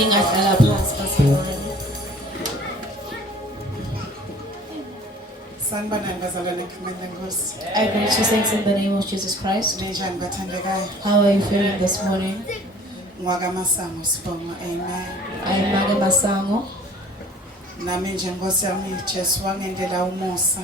ningahlala phansi basekhona. Sanibonani bazalwane ekhumeni lenkosi. I greet you saints in the name of Jesus Christ. Ninjani bathandekayo? How are you feeling this morning? NgwakaMasango Sibongo. Amen. I am Mage Masango. Nami nje Nkosi yami Jesu wangendela umusa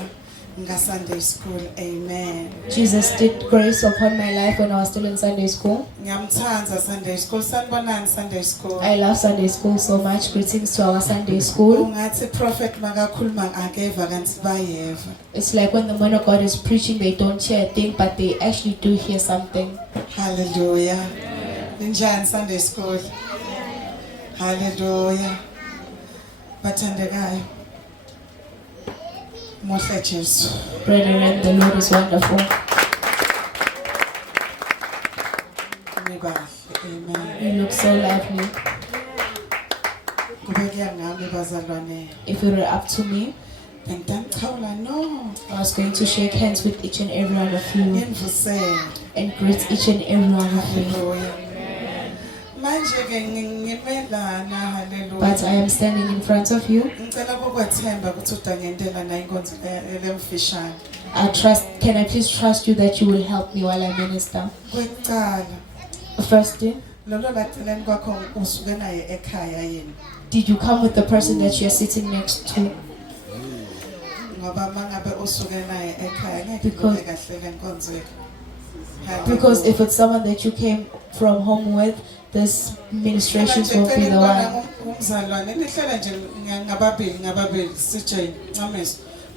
Sunday school. Amen. Jesus did grace upon my life when I was still in Sunday school. Ngiyamthanda Sunday school. Sanibonani Sunday school. I love Sunday school so much. Greetings to our Sunday school. Ungathi prophet makakhuluma akeva kanti bayeva. It's like when the man of God is preaching, they don't hear a thing, but they actually do hear something. Hallelujah. Ninjani Sunday school. Hallelujah. Bathandekayo. Muhle Jesu. Brethren, the Lord is wonderful. Amen. You look so lively. If it were up to me, no. I was going to shake hands with each and every one of you and greet each and every one of you. But I am standing in front of you. Can I please trust you that you will help me while I minister? First thing, did you come with the person that you are sitting next to? Because if it's someone that you came from home with, this ministrations will be the one.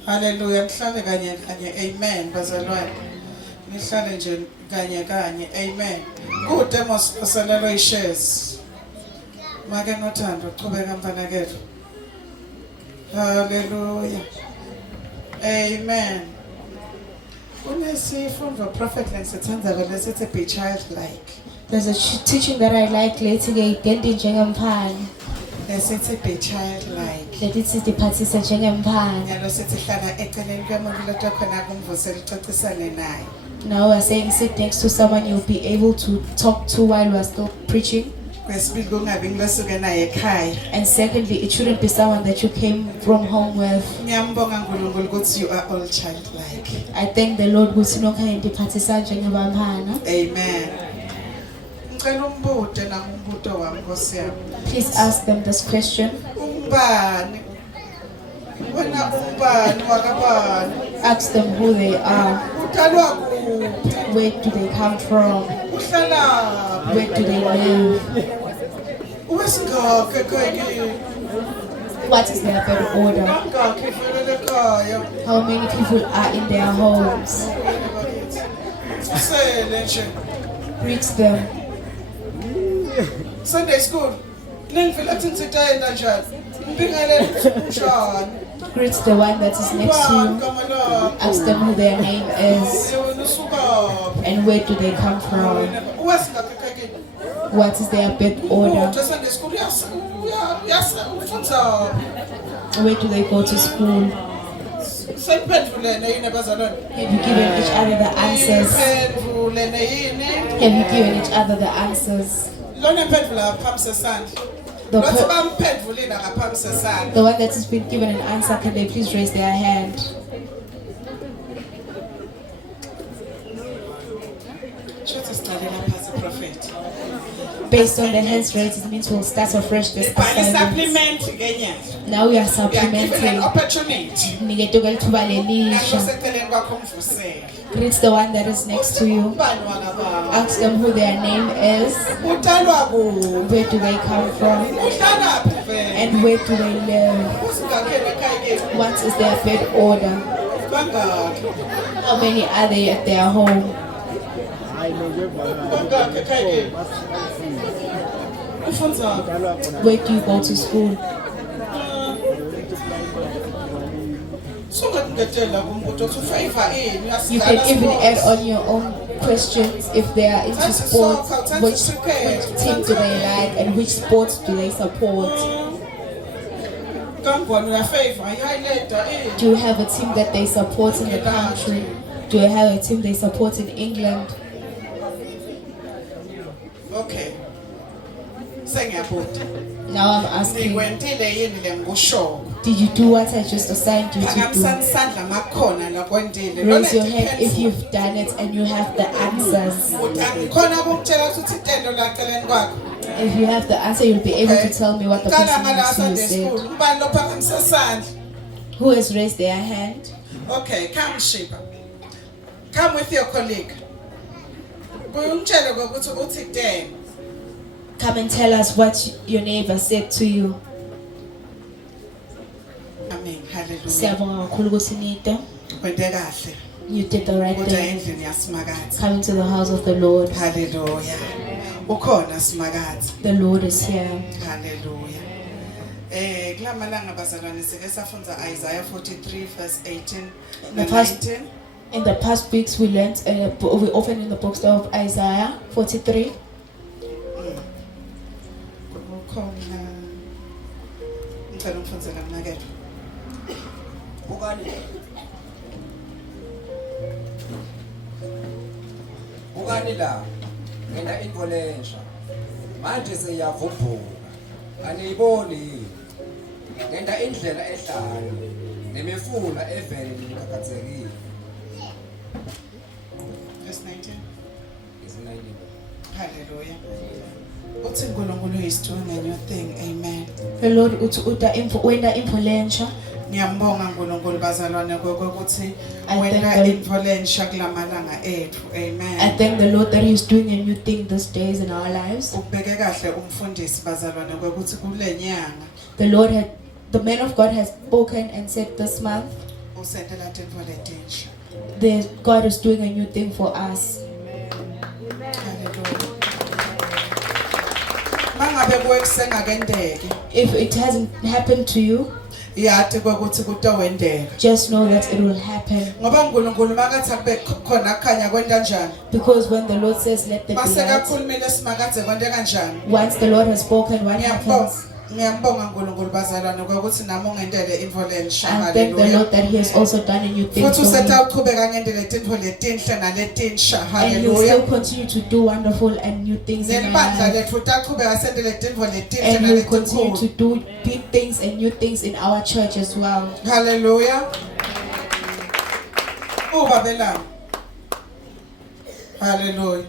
Hallelujah. Amen. Bazalwane. Nihlale nje kanye. Amen. Kude mosisalelo ishares. Make nothando qhubeka mfanakelo. Hallelujah. Amen. Kunesifundo prophet lesithandza lesithi be childlike. There's a teaching that I like later ngeyidendi njengemphani. Lesithi be childlike. Letithi diphathise njengemphani. Ngalo sithi hlala eceleni kwemuntu lothi khona kumvusela uxoxisane naye. Now we're saying sit next to someone you'll be able to talk to while we're still preaching. And secondly, it shouldn't be someone that you came from home with. You are all childlike. I thank the Lord ukuthi nonke ndiphathisa njengebamphana. Amen. Please ask them this question. Ask them who they are. Where do they come from? Where do they live? What is their bed order? How many people are in their homes? Greet them. Sunday school. Greet the one that is next to you. Ask them who their name is and where do they come from. What is their birth order? Where do they go to school? Have you given each other the answers? Have you given each other the answers? The one that has been given an answer, can they please raise their hand? Based on the hands raised, it means we'll start afresh this assignment. Now we are supplementing. Greet the one that is next to you. Ask them who their name is. Where do they come from? And where do they live? What is their bed order? How many are they at their home? Where do you go to school? You can even add on your own questions if they are into sports. Which team do they like and which sports do they support? Do you have a team that they support in the country? Do you have a team they support in England? Okay. sengiyabuza. Now I'm asking, Nikwentile yini le ngusho? did you do what I just assigned you to Phakamisa do? isandla makhona la kwentile. Raise your hand if you've done it and you have the answers. Khona ukutshela ukuthi intendo la celeni kwakho. If you have the answer, you'll be able to tell me what the Qala person ngala next to you Sunday said. school. Ubani lo phakamisa isandla? Who has raised their hand? Okay, come Shiba. Come with your colleague. Kuyumtshela ukuthi uthi ten. Come and tell us what your neighbor said to you. Amen. Hallelujah. Siyabonga kakhulu ukuthi nite. Kwente kahle. You did the right Kodwa thing. endlini yasimakazi. Coming to the house of the Lord. Hallelujah. Ukhona simakazi. The Lord is here. Hallelujah. Kulamalanga bazalwane sike safunza Isaiah 43 verse 18 The and past- 19. In the past weeks, we learned, we opened in the book of Isaiah 43. Ukhona ngicela umfundzela mnakethu. Ukani la ngena involensha manje seyavubhuka aniyiboni ngenda indlela ehlanu nemifula evele ngikagatsekile Verse 19. izinayini Hallelujah. Uthi uNkulunkulu is doing a new thing. Amen. The Lord wenda impolentsha. Ngiyambonga uNkulunkulu bazalwane ukuthi I wena thank the- involensha kulamalanga ethu. Amen. I thank the Lord that He is doing a new thing these days in our lives. Ubheke kahle umfundisi bazalwane ukuthi kulenyanga The Lord had, the man of God has spoken and said this month, usendela involensha. God is doing a new thing for us. Hallelujah. Mangabe kuwekusengakendeke If it hasn't happened to you, yathi ukuthi kutowendeka. just know that it will happen. Ngoba uNkulunkulu makathi akube khona kukhanya kwenta kanjani? Because when the Lord says, let there be Mase light, kakhulumile simakade kwente kanjani? once the Lord has spoken, what happens? Ngiyambonga uNkulunkulu bazalwane ukuthi nami ungendele involensha. And thank the Lord that He has also done a new thing Futhi for me. usetawuqhubeka ngendele tintfo letinhle naletinsha. And He'll Hallelujah. still continue to do wonderful and new things in my Nelibandla life. lethu utaqhubeka sendele tintfo letinhle And He'll continue to naletinkulu. do big things and new things in our church as well. Hallelujah. Babelami. Hallelujah.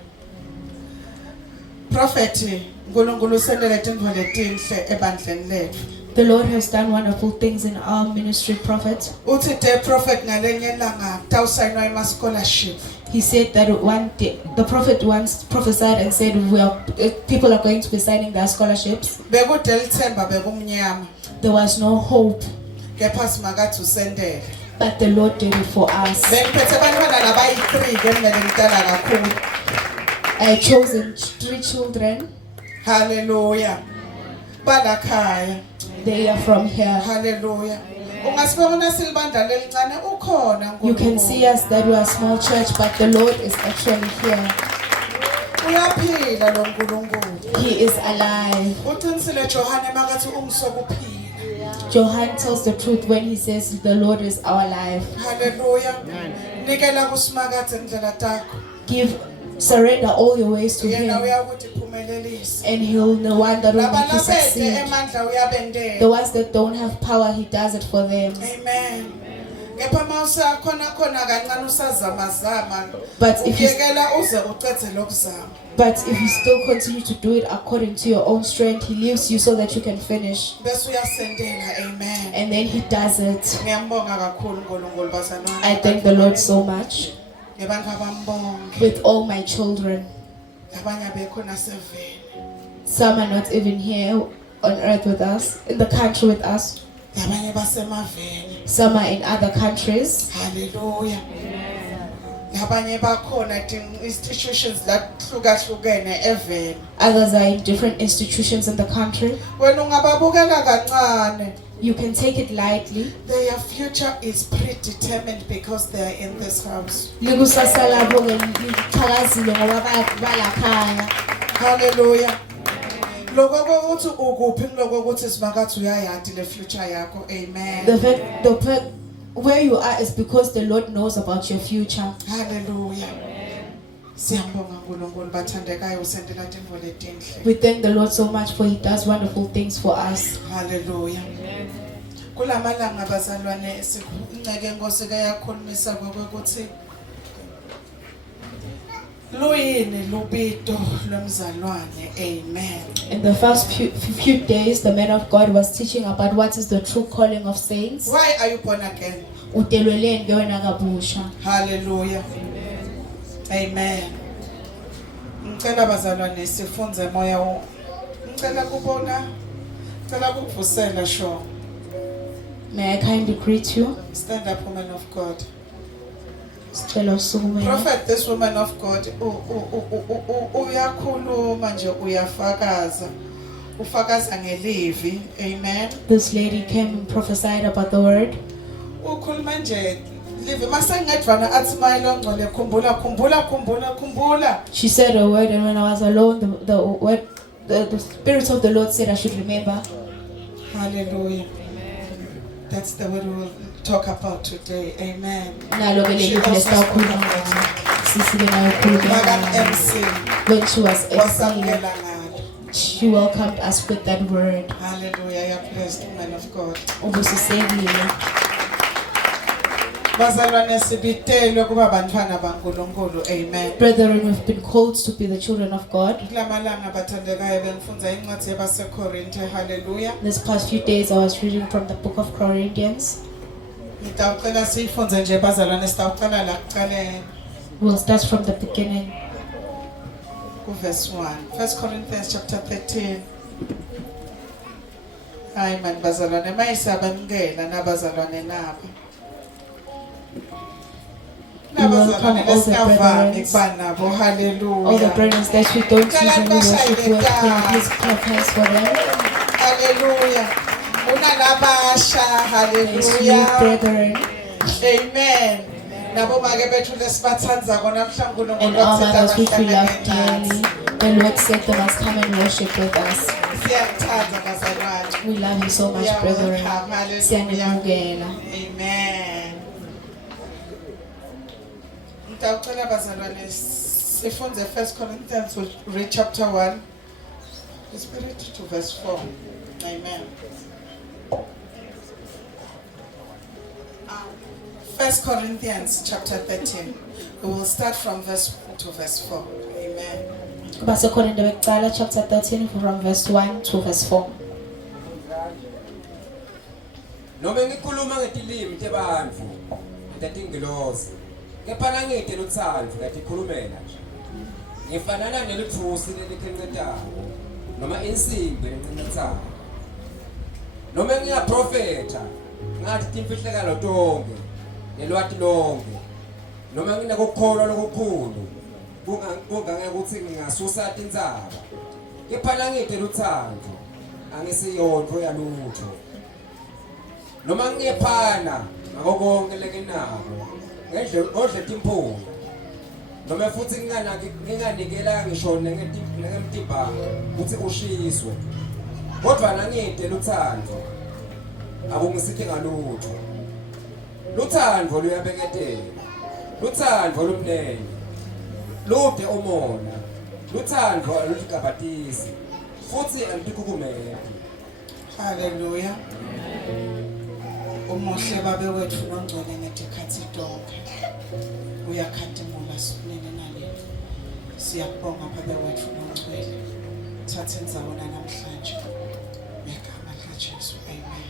Prophet uNkulunkulu usendele tintfo letinhle ebandleni lethu. The Lord has done wonderful things in our ministry, prophet. Uthi the prophet ngalenye ilanga tawusayinwa ima scholarship. He said that one day, the prophet once prophesied and said people are going to be signing their scholarships. Bekude lithemba bekumnyama. There was no hope, Kepha simakathi usendele. but the Lord did it for us. Bengiphethe abantwana labayi-3 ke mina ngimdala kakhulu. I had chosen 3 children. Hallelujah. Balakhaya. They are from here. Hallelujah. Ungasibona silibandla lelincane ukhona You can see us that we are a small church, but the Lord is actually here. Uyaphila lo Nkulunkulu. He is alive. Uqinisile Johane makathi ungisokuphila. Johann tells the truth when he says the Lord is our life. Hallelujah. Nikela kusimakade indlela takho. Surrender all your ways to Yena Him, uyakuthi phumelelisa. and He'll the one that will Laba make you labede succeed. emandla uyabendela. The ones that don't have power, He does it for them. Amen. Kepha mawusakhona kancane usazamazama. But if you Uyekela uze uqedze lokuzama. still continue to do it according to your own strength, He leaves you so that you can finish. Bese uyasendela. Amen. And then He does it. Ngiyambonga kakhulu uNkulunkulu bazalwane. I thank the Lord so much Ngebandla bambonge. with all my children. Abanye bekhona seveni. Some are not even here on earth with us, in the country with us. Abanye basemaveni. Some are in other countries. Hallelujah. Abanye bakhona institutions lahlukahlukene eveni. Others are in different institutions in the country. Wena ungababukela kancane. You can take it lightly. Their future is predetermined because they are in this house. Likusasa labo ke liqhakazile ngoba balakhaya. Hallelujah. Lokho ukuthi ukuphi ngiloko ukuthi simakathi uyayazi le future yakho. Amen. The fact where you are is because the Lord knows about your future. Hallelujah. Siyambonga uNkulunkulu bathandekayo usendela imvo letinhle. We thank the Lord so much for He does wonderful things for us. Hallelujah. Kulamalanga bazalwane inceke inkosi ke yakhulumisa ukuthi luyini lubito lomzalwane. Amen. In the first few days, the man of God was teaching about what is the true calling of saints. Why are you born again? Utelweleni ngewena kabusha. Hallelujah. Amen. Ngicela bazalwane sifunze moya ngicela kubona ngicela kuvusela sho. May I kindly greet you? Stand up, woman of God. Sicela usukume. Prophet, this woman of God uyakhuluma nje uyafakaza. Ufakaza ngelivi. Amen. This lady came and prophesied about the word. Ukhuluma nje live masengedvana athi mayelo ngcole khumbula. She said a word, and when I was alone, the Spirit of the Lord said I should remember. Hallelujah. That's the word we will talk about today. Amen. Nalo ke leli place kakhulu ngalo. Sisibe nayo khuluma. MC. When she was Wasamkela MC, ngalo. she welcomed us with that word. Hallelujah. You are blessed, man of God. Ubusisebile. Bazalwane sibitelwe kuba bantwana baNkulunkulu. Amen. Brethren, we've been called to be the children of God. Kulamalanga bathandekayo bengifunza incwadi yabaseKorinte. Hallelujah. This past few days I was reading from the book of Corinthians. Ngitawucela sifunze nje bazalwane sitawuqala la kuqaleni We'll start from the beginning. ku verse 1. 1 Corinthians chapter 13. Hayi man bazalwane mayisabanukela nabazalwane nabo. Nabazalwane lesikavami kubanabo. Hallelujah. All the brethren that we don't usually worship with, please clap hands for them. Hallelujah. Unalabasha. Yes, you Hallelujah. brethren. Amen. Nabo make bethu lesibathanza kona mhlawumbe And all others which we love dearly, the Lord said they must come and worship with us. Siyamthanda bazalwane. We love you so much, Yeah, brethren. welcome. Hallelujah. Siyanibukela. Amen. Ngitawucela bazalwane sifunze 1 Corinthians, we'll read chapter 1. The Spirit to verse 4. Amen. 1 Corinthians chapter 13. We will start from verse 1 to verse 4. Amen. Basekorinte bekuqala chapter 13 from verse 1 to verse 4. Noma ngikhuluma ngetilimi tebantfu tetingilozi kepha nangite lutsandvo latikhulumela nje ngifanana nelithusi lelikhencetako noma insimbi lencecetako noma ngiyaprofetha ngathi timfihlakalo tonke nelwati lonke noma nginakukholwa lokukhulu kungangekuthi ngingasusa tindzaba kepha nangite lutsandvo angisiyondvo yalutho noma ngiyephana ngako konke lekinako ngodle timphunga noma futhi nginganikela ngisho nengemtimba ukuthi ushiswe kodwa nangite lutsandvo akungisithi ngalutho lutsandvo luyabeketela lutsandvo lumnene lude umona lutsandvo alutikabatisi futhi alutikukumeti. Hallelujah. Umuhle babe wethu nongcwele ngedikhathi tonke. Uyakhathimula sunene naleli. Siyabonga babe wethu nongcwele. Thatha indzawo namhlanje. Ngegama likaJesu. Amen.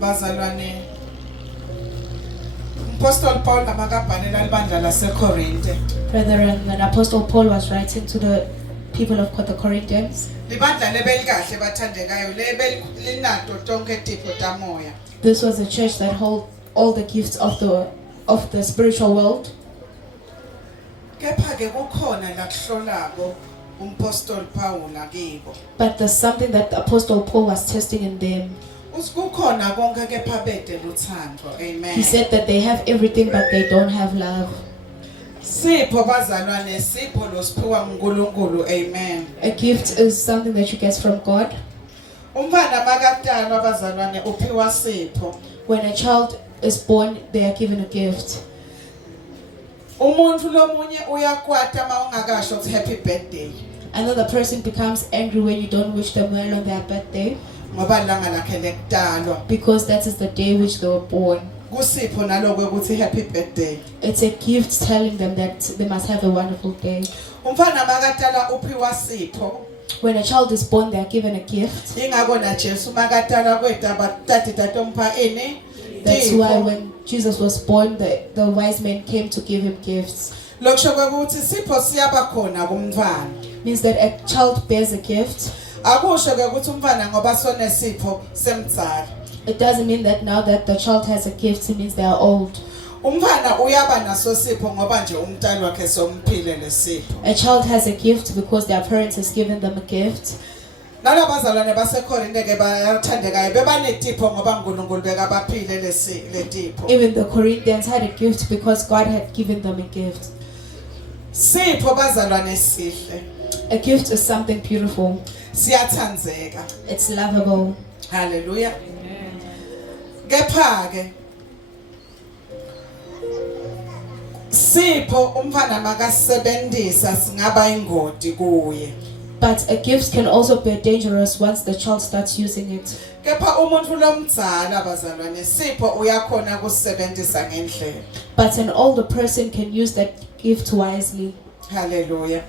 Bazalwane, Apostle Paul amakabhalela libandla laseKorinte. Brethren, when Apostle Paul was writing to the people of the Corinthians, Libandla lebelikahle bathandekayo linato tonke tipo tamoya. this was a church that held all the gifts of the spiritual world. Kepha ke kukhona la kuhlolako umpostoli Paul akibo. But there's something that the Apostle Paul was testing in them. Usikukhona konke kepha bede luthando. Amen. He said that they have everything but they don't have love. Sipho bazalwane sipho losiphiwa uNkulunkulu. Amen. A gift is something that you get from God. Umntwana makatalwa bazalwane uphiwa sipho. When a child is born, they are given a gift. Umuntu lomunye uyakwata mawungakasho uthi happy birthday. Another person becomes angry when you don't wish them well on their birthday Ngoba langa lakhe lekutalwa. because that is the day which they were born. Kusipho naloko ukuthi happy birthday. It's a gift telling them that they must have a wonderful day. Umfana makatala uphiwa sipho. When a child is born, they are given a gift. Ingako na Jesu makatala kwetha batati tatompa ini. That's why when Jesus was born, the wise men came to give him gifts. Lokusho ukuthi sipho siyaba khona kumntwana. Means that a child bears a gift. Akusho ke ukuthi umfana ngoba sone sipho semdzala. It doesn't mean that now that the child has a gift, it means they are old. Umfana uyaba naso sipho ngoba nje umntwana wakhe somphile lesipho. A child has a gift because their parents has given them a gift. Nalabazalwane baseKorinte ke bayathandekayo bebanetipho ngoba uNkulunkulu bekabaphile letipho. Even the Corinthians had a gift because God had given them a gift. Sipho bazalwane sihle. A gift is something beautiful. Siyathandzeka. It's lovable. Hallelujah. Kepha ke sipho umfana makasebenzisa singaba ingoti kuye. But a gift can also be dangerous once the child starts using it. Kepha umuntu lomdzala bazalwane sipho uyakhona kusebenzisa ngendlela. But an older person can use that gift wisely. Hallelujah.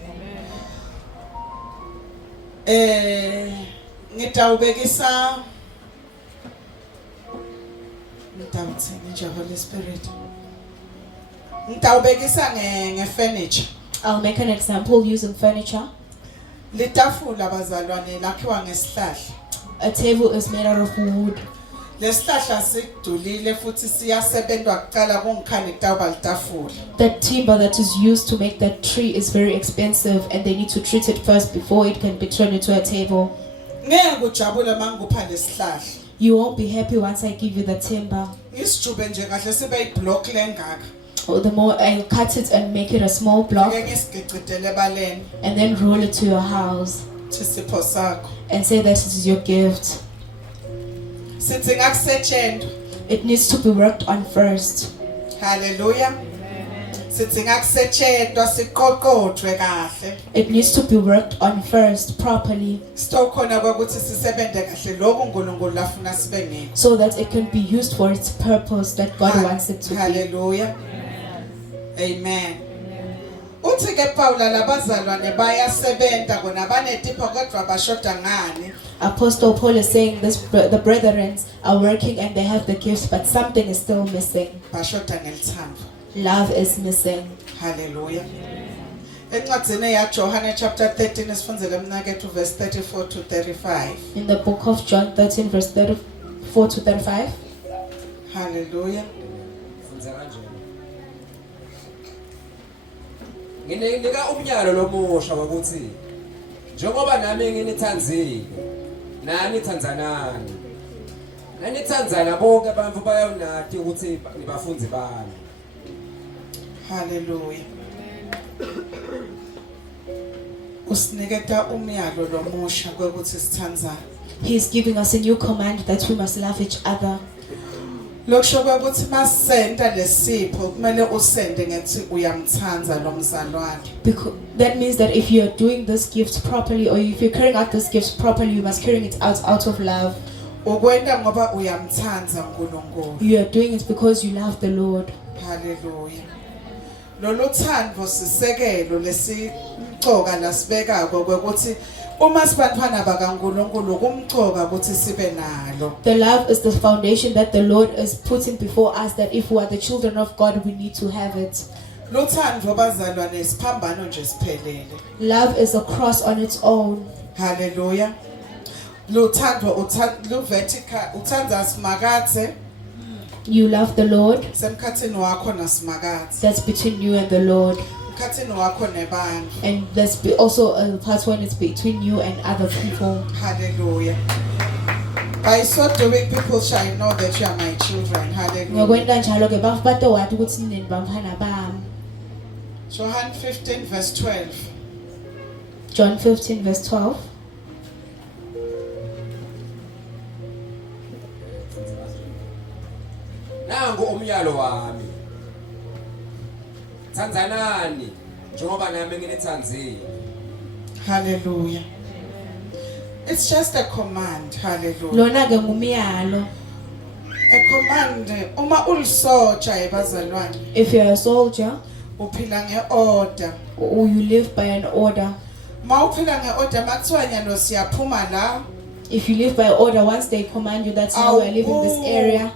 Ngitawubekisa nje Holy Spirit. Ngitawubekisa ngefurniture. I'll make an example using furniture. Litafula bazalwane lakhiwa ngesihlahla. A table is made out of wood. Lesihlahla sidulile futhi siyasebenzwa kuqala kungikhani kutawuba litafula. That timber that is used to make that tree is very expensive and they need to treat it first before it can be turned into a table. Ngeke ujabule mangikupha lesihlahla. You won't be happy once I give you the timber. Isijube nje kahle sibe iblock lengaka. Or the more I cut it and make it a small block Ngeke ngisigicitele baleni and then roll it to your house sisipho sakho. and say that it is your gift. Sithi ngakusetshenzwa. It needs to be worked on first. Hallelujah. Sithi ngakusetshenzwa siqoqodwe kahle. It needs to be worked on first properly Sitokhona ukuthi sisebende kahle lokho uNkulunkulu afuna sibe ngeke. so that it can be used for its purpose that God wants it to be. Hallelujah. Amen. Uthi ke Paula labazalwane bayasebenta kona banetipho kodwa bashoda ngani? Apostle Paul is saying this: the brethren are working and they have the gifts, but something is still missing. Bashoda ngelithando. Love is missing. Hallelujah. Encwadzini ya John chapter 13 isifundzele mnakethu verse 34 to 35. In the book of John 13 verse 34 to 35. Hallelujah. Nginika umnyalo lomusha ukuthi njengoba nami nginithandzile nani thandzanani. Nani thandzana bonke abantu bayawunati ukuthi ngibafunzi bami. Hallelujah. Usiniketa umyalo lomusha ukuthi sithandzane. He is giving us a new command that we must love each other. Lokusho ukuthi masenda lesipho kumele usende ngethi uyamthanza lomzalwane. Because that means that if you are doing this gift properly, or if you're carrying out this gift properly, you must carry it out of love. Ukwenda ngoba uyamthanza uNkulunkulu. You are doing it because you love the Lord. Hallelujah. Lolu thando sisekelo lesicoka lasibekako ukuthi uma sibantwana bakaNkulunkulu kumcoka ukuthi sibe nalo. The love is the foundation that the Lord is putting before us, that if we are the children of God, we need to have it. Lothando bazalwane isiphambano nje siphelele. Love is a cross on its own. Hallelujah. Lothando lu vertical uthanza simakathe. You love the Lord. Semkhathini wakho nasimakathi. That's between you and the Lord. Emkhathini wakho nebanthu. And that's also a part when it's between you and other people. Hallelujah. By so doing, people shall know that you are my children. Hallelujah. Ngokwenza njalo ke bawathi ukuthi nini bamfana bami. John 15 verse 12. John 15 verse 12. Nangu umyalo wami. thandzanani njengoba nami nginithandzile. Hallelujah. It's just a command. Hallelujah. Lona ke ngumyalo. A command. Uma ulisoja ebazalwane. If you're a soldier, Uphila nge-order. or you live by an order. Ma uphila nge-order makuthiwa nyalo siyaphuma la. If you live by order, once they command you that now we are leaving this area,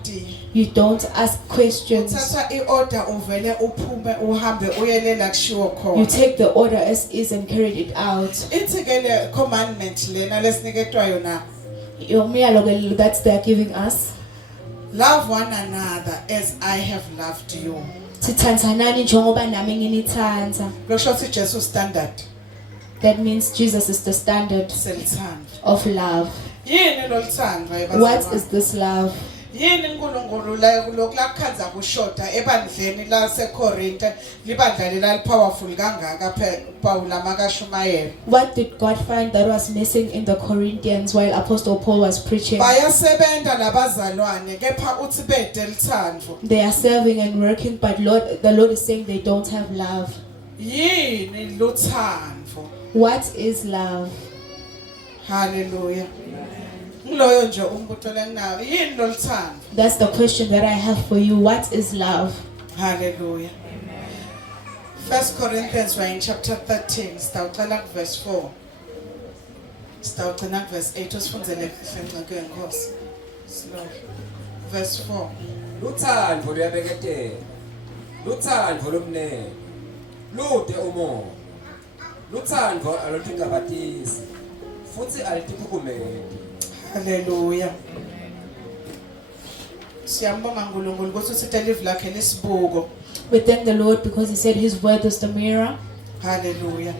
you don't ask questions. Uthatha i-order uvele uphume uhambe uyelela kushiwo khona. You take the order as is and carry it out. Ithi ke le commandment lena lesiniketwa yona. Umyalo ke that they are giving us. Love one another as I have loved you. Sithandsanani njengoba nami nginithanda. Lokusho ukuthi Jesu standard That means Jesus is the standard selithanda. of love. Yini lolithanda ebazalwane? What is this love? Yini uNkulunkulu la lokukhanza kushoda ebandleni laseKorinte libandla lela powerful kangaka Paul makashumayela. What did God find that was missing in the Corinthians while Apostle Paul was preaching? Bayasebenta labazalwane kepha uthi bede lithando. They are serving and working, but the Lord is saying they don't have love. Yini luthando? What is love? Hallelujah. Ngiloyo nje umbuto lenawo yini loluthando? That's the question that I have for you. What is love? Hallelujah. 1 Corinthians we're in chapter 13 sitawuqala ku verse 4. Sitawugcina ku verse 8 usifundzele kahle Nkosi. Slow. Verse 4. Luthando luyabeketela. Luthando lomnene. Lude umoya. Luthando alutingabatisi. Futhi alitiphumeli. Hallelujah. Siyambonga uNkulunkulu ukuthi uthethe live lakhe lesibuko. We thank the Lord because He said His word is the mirror. Hallelujah.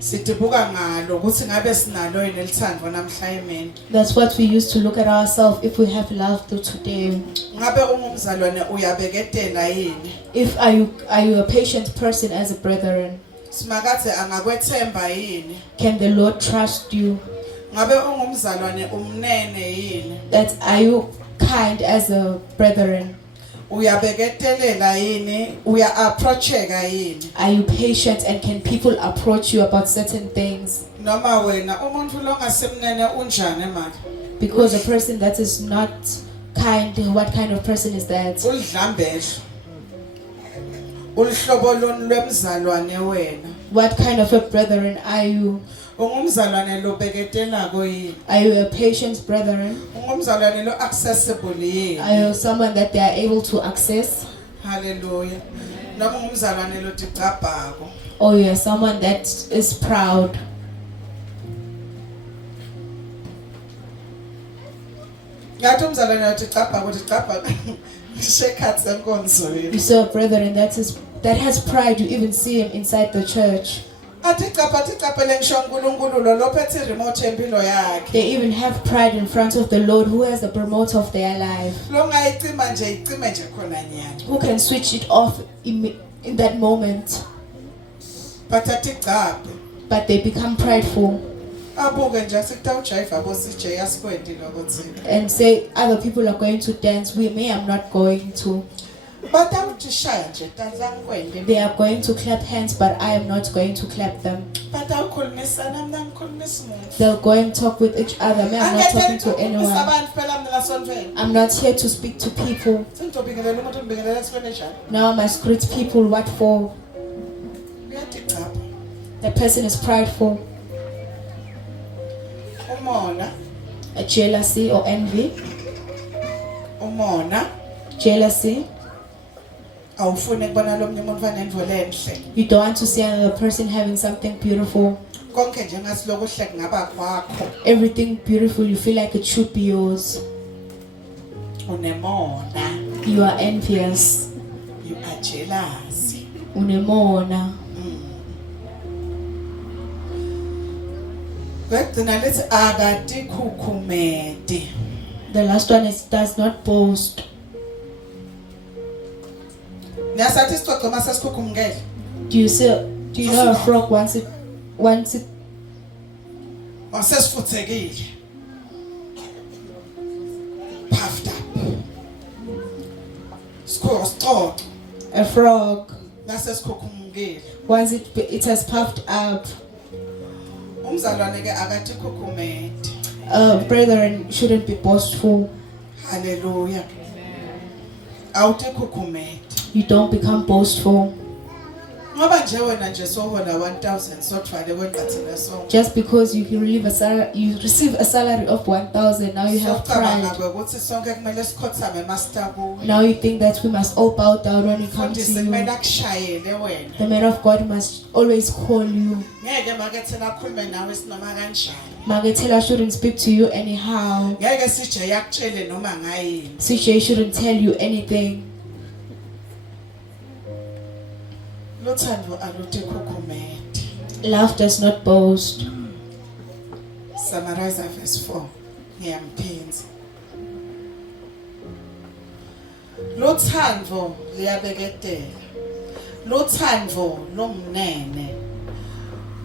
Sidibuka ngalo ukuthi ngabe sinalo yini elithando namhla emini. That's what we use to look at ourselves if we have love to today. Ngabe ungumzalwane uyabeketela yini? If are you a patient person as a brethren? Simakathe angakwethemba yini? Can the Lord trust you? Ngabe ungumzalwane umnene yini? That are you kind as a brethren? Uyabeketelela yini? Uya-approacheka yini? Are you patient and can people approach you about certain things? Noma wena umuntu longasemnene unjani manje? Because a person that is not kind, what kind of person is that? Ulidlambele. Ulihlobo loni lwemzalwane wena? What kind of a brethren are you? Ungumzalwane lobeketelako yini? Are you a patient brethren? Ungumzalwane lo accessible yini? Are you someone that they are able to access? Hallelujah. Noma ungumzalwane lo ticabhako. Or you are someone that is proud? Ngathi umzalwane lo ticabhako shekhatsi enkonzweni. You saw a brethren that has pride. You even see him inside the church. Aticapha lengisho uNkulunkulu lo lophethe remote empilo yakhe. They even have pride in front of the Lord, who has the promoter of their life, Lo ngayicima nje icime nje khona nyana. who can switch it off in that moment. But aticapha. But they become prideful Abuke nje sekutawujive abo CJ yasikwendi lokuthi. and say other people are going to dance. Me, I'm not going to. Batawutishaya nje tazangikwendi. They are going to clap hands, but I am not going to clap them. Batawukhulumisana mina ngikhulumisa umuntu. They'll go and talk with each other. Me, I'm not talking to anyone. Abantu phela mina sonke. I'm not here to speak to people. Sengizobingelela umuntu ngibingelela esifene njani? Now I must greet people. What for? Uyaticapha. The person is prideful. Umona, A jealousy or envy. umona Jealousy. awufuni kubona lo umuntu vanendvole enhle. You don't want to see another person having something beautiful. Konke nje ngasiloko hle kungaba kwakho. Everything beautiful, you feel like it should be yours. Unemona. You are envious. You are jealous. Unemona. Kwegcina lithi akatikhukhumedi. The last one is does not boast. Niyasathi isicoco masesikhukhumukele. Do you know a frog once it Masesifuthekile. Puffed up. Scorecod. a frog nasesikhukhumukile. Once it has puffed up, Umzalwane ke akathi khukhumete. brethren shouldn't be boastful. Hallelujah. Awuthi khukhumete. You don't become boastful. Ngoba nje wena nje sohola 1000 sothwale kwenqathela sonke. Just because you can receive a salary of 1,000, now you have pride. Ukuthi sonke kumele sikhothame master ku. Now you think that we must all bow down when it comes to you. Kumele akushayele wena. The man of God must always call you. Ngeke make thina khulume nawe sinoma kanjani. Magetela shouldn't speak to you anyhow. Ngeke sije yakutshele noma ngayini. CJ shouldn't tell you anything. Lothando aluthi khukhumete. Love does not boast. Summarize verse 4. Ngiyamphindza. Lothando liyabeketela. Lothando lomnene.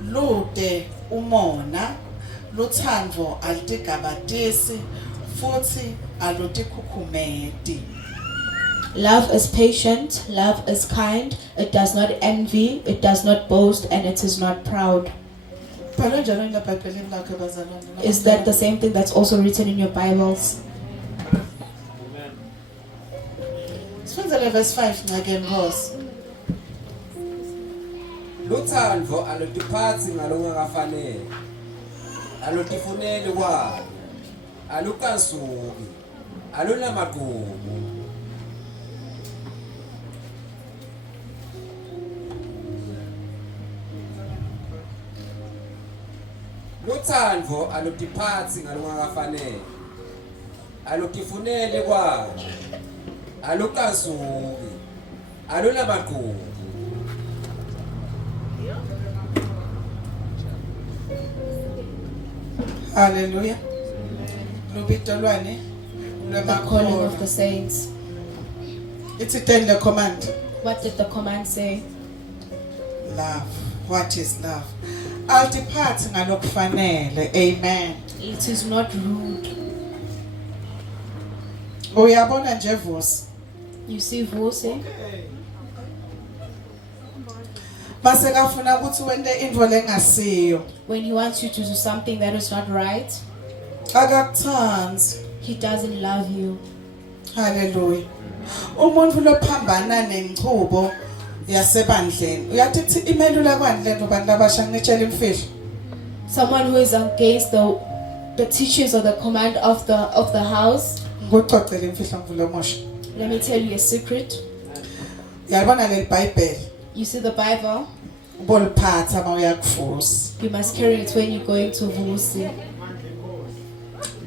Lude umona. Lothando alitigabatisi futhi alutikhukhumeti. Love is patient, love is kind, it does not envy, it does not boast, and it is not proud. Is that the same thing that's also written in your Bibles? Verse 5 again, verse. Luthando alutiphatsi ngalongakafanele. Alutifuneli kwalo. Alukasuki. Alunamagugu. Luthando alutiphatsi ngalongakafanele. Alutifuneli kwalo. Alukasuki. Alunamagugu. Hallelujah. Lubitolwane. The calling of the saints. It's a tender command. What did the command say? Love. What is love? Altiphatsi ngalokufanele. Amen. It is not rude. Uyabona nje Vusi. You see Vusi? Base kafuna ukuthi wente into lengasiyo. When he wants you to do something that is not right, Akakuthandi. he doesn't love you. Hallelujah. Umuntu lophambana nenqubo yasebandleni. Uyathi imelula kwandleni abantu abasha ngitshela imfihlo. Someone who is against the teachings or the command of the house. Ngokuxoxela imfihlo mvulo mosha. Let me tell you a secret. Uyabona le Bible. You see the Bible? Boliphatha mawuyakufuza. You must carry it when you're going to Vusi.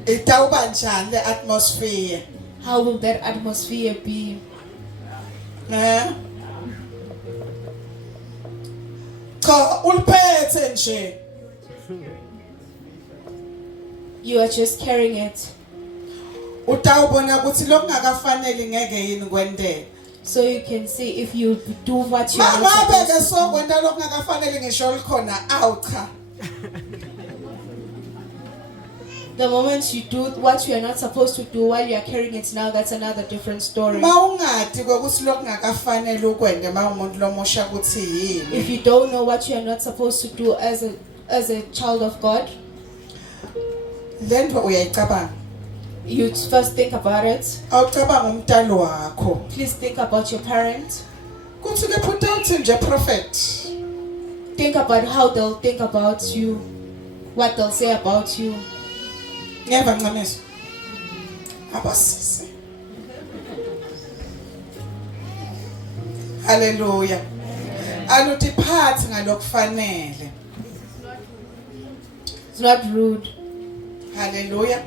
Itawuba njani le atmosphere? How will that atmosphere be? Cha uliphethe nje. You are just carrying it. Utawubona ukuthi lokungakafanele ngeke yini kwendeke. So you can see if you do what you are not Mangabe ke supposed to do. sokwenda lokungakafanele ngisho likhona awucha. The moment you do what you are not supposed to do while you are carrying it now, that's another different story. Mawungadi kokuthi lokungakafanele ukwende mawumuntu lomosha ukuthi yini. If you don't know what you are not supposed to do as a child of God, Lento uyayicabanga. you first think about it. Awucabanga umntalo wakho. Please think about your parents. Kuthi ke put out nje prophet. Think about how they'll think about you, what they'll say about you. Ngeva nqameso. Abasisi. Hallelujah. Alutiphathi ngalokufanele. It's not rude. Hallelujah.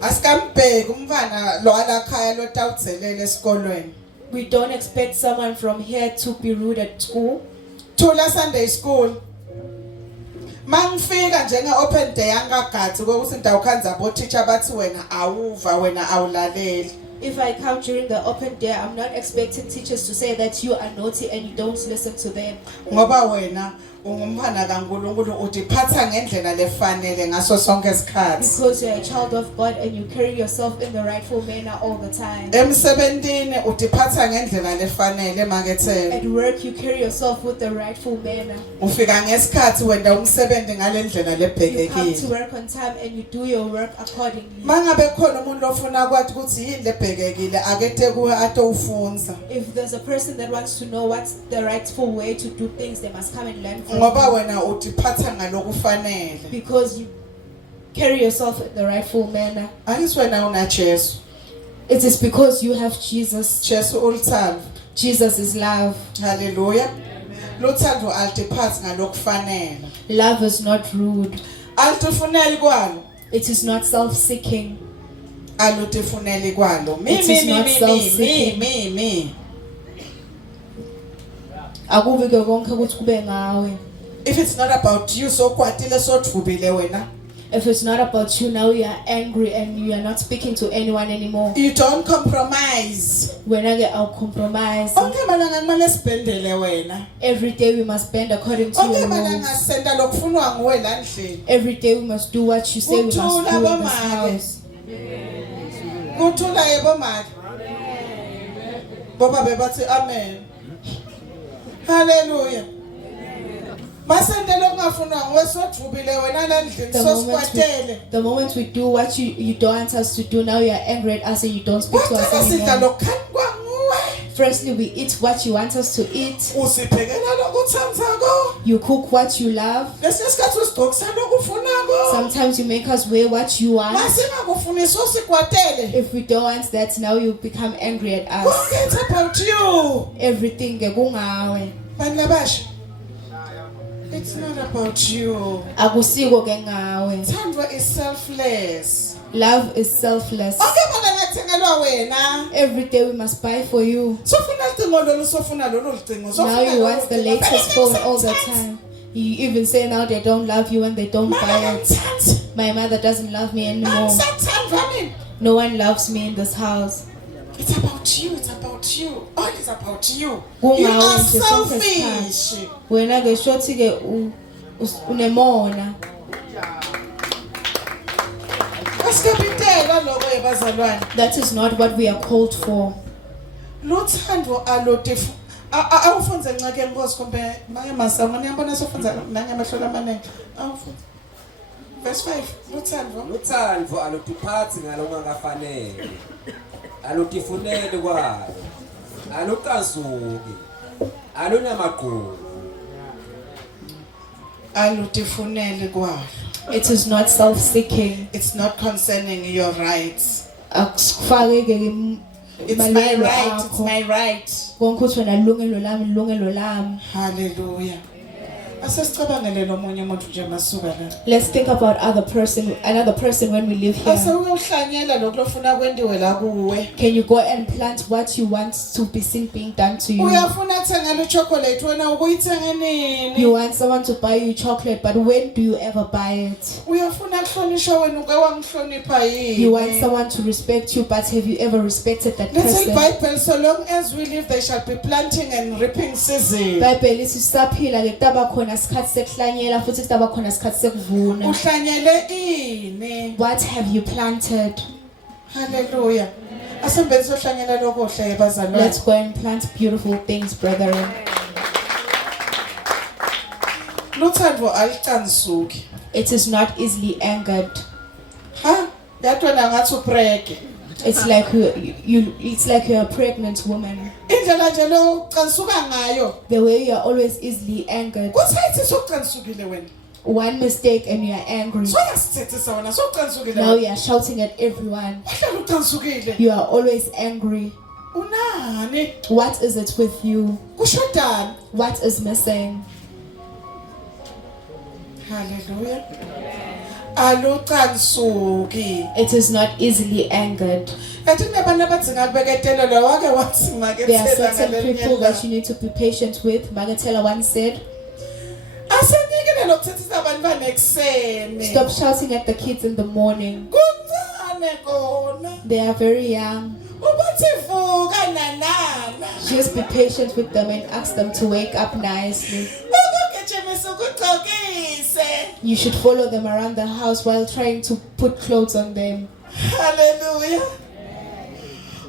Asikambheki umfana lo alakhaya lotawutselele esikolweni. We don't expect someone from here to be rude at school. Thula Sunday school. Mangifika njenge open day angagathi ukuthi ndawukhanza bo teacher bathi wena awuva wena awulaleli. If I come during the open day, I'm not expecting teachers to say that you are naughty and you don't listen to them. Ngoba wena ungumntwana kaNkulunkulu udiphatha ngendlela lefanele ngaso sonke isikhathi. Because you're a child of God and you carry yourself in the rightful manner all the time. Emsebentini udiphatha ngendlela lefanele makethele. At work you carry yourself with the rightful manner. Ufika ngesikhathi wenda umsebenzi ngalendlela You come to lebhekekile. work on time and you do your work accordingly. Mangabe khona umuntu ofuna kwathi ukuthi yini lebhekekile akethe kuwe atowufunza. If there's a person that wants to know what's the rightful way to do things, they must come and learn from Ngoba you. wena udiphatha ngalokufanele. Because you carry yourself in the rightful manner. Ayiswena una Jesu. It is because you have Jesus. Jesu ulithando. Jesus is love. Hallelujah. Luthando alidiphathi ngalokufanele. Love is not rude. Alitifuneli kwalo. It is not self-seeking. Alutifuneli kwalo. It is not self-seeking. Me. Akuvike konke ukuthi kube ngawe. If it's not about you, so kwatile so thubile wena. If it's not about you, now you are angry and you are not speaking to anyone anymore. You don't compromise. Wena ke awucompromise. Okay malanga kumele sibhendele wena. Every day we must bend according to Okay your malanga rules. senta lokufunwa nguwe la ndlini. Every day we must do what you say we must do Kuthula in this bomake. house. Kuthula yebo manje. Boba bebathi amen. Hallelujah. Masendele kungafunwa nguwe sothubile wena la ndlini sosikwatele. The moment we do what you don't want us to do, now you are angry at us and you don't speak to us Kodwa sidla anymore. lokukhanikwa nguwe. Firstly, we eat what you want us to eat. Usiphekela lokuthandzako. You cook what you love. Lesikhathi usigqokisa lokufunako. Sometimes you make us wear what you want. Masingakufundisa usikwatele. If we don't want that, now you become angry at us. Konke it's about you. Everything ke kungawe. Bantu labasha. It's not about you. Akusiko ke ngawe. Thandwa is selfless. Love is selfless. Okay mana ngathengelwa wena. Every day we must buy for you. Sofuna icingo lolu sofuna lolu licingo. Now you want the latest phone all the time. You even say now they don't love you when they don't buy it. My mother doesn't love me anymore. No one loves me in this house. It's about you. It's about you. All is about you. Kungawe You are nje sonke selfish. isikhathi. Wena ke shothi ke unemona. Asikapitela lokho yebazalwane. That is not what we are called for. Luthando alodefu awufunze ncake enkosi kumbe make masama niyabona sofunza nangamahlola amaningi awufunza verse 5 Luthando aludiphathi ngalokungakafanele. Alutifuneli kwalo. Alukansuki. Alunamagqubu. alutifuneli kwalo. It is not self-seeking. It's not concerning your rights. Akufake ke It's my right. It's my right. konke uthi wena lungelo lami. Hallelujah. Asesicabangele lo munye umuntu nje masuka la. Let's think about another person when we live here. Asewuhlanyela lokulofuna kwendiwe la kuwe. Can you go and plant what you want to be seen being done to you? Uyafuna thengela chocolate wena ukuyithenga nini? You want someone to buy you chocolate, but when do you ever buy it? Uyafuna kuhlonishwa wena uke wangihlonipha yini? You want someone to respect you, but have you ever respected that Little person? Bible, so long as we live, they shall be planting and reaping season. Bible ithi sisaphila ke taba khona isikhathi sekuhlanyela futhi kutaba khona isikhathi sekuvuna. Uhlanyele ini? What have you planted? Hallelujah. Asembe sohlanyela lokuhle bazalwane. Let's go and plant beautiful things, brethren. Luthando alicansuki. It is not easily angered. Ha? Yatona ngathi upreke. It's like you're a pregnant woman. Indlela nje lo cansuka ngayo. The way you are always easily angered. Kusayithi socansukile wena. One mistake and you are angry. Soyasithethisa wena socansukile. Now you are shouting at everyone. Wahlala ucansukile. You are always angry. Unani? What is it with you? Kushodani? What is missing? Hallelujah. Alucansuki. It is not easily angered. There are certain people that you need to be patient with. Magatella once said, stop shouting at the kids in the morning. They are very young. Just be patient with them and ask them to wake up nicely. ugijimisa ukugcokise. You should follow them around the house while trying to put clothes on them. Hallelujah.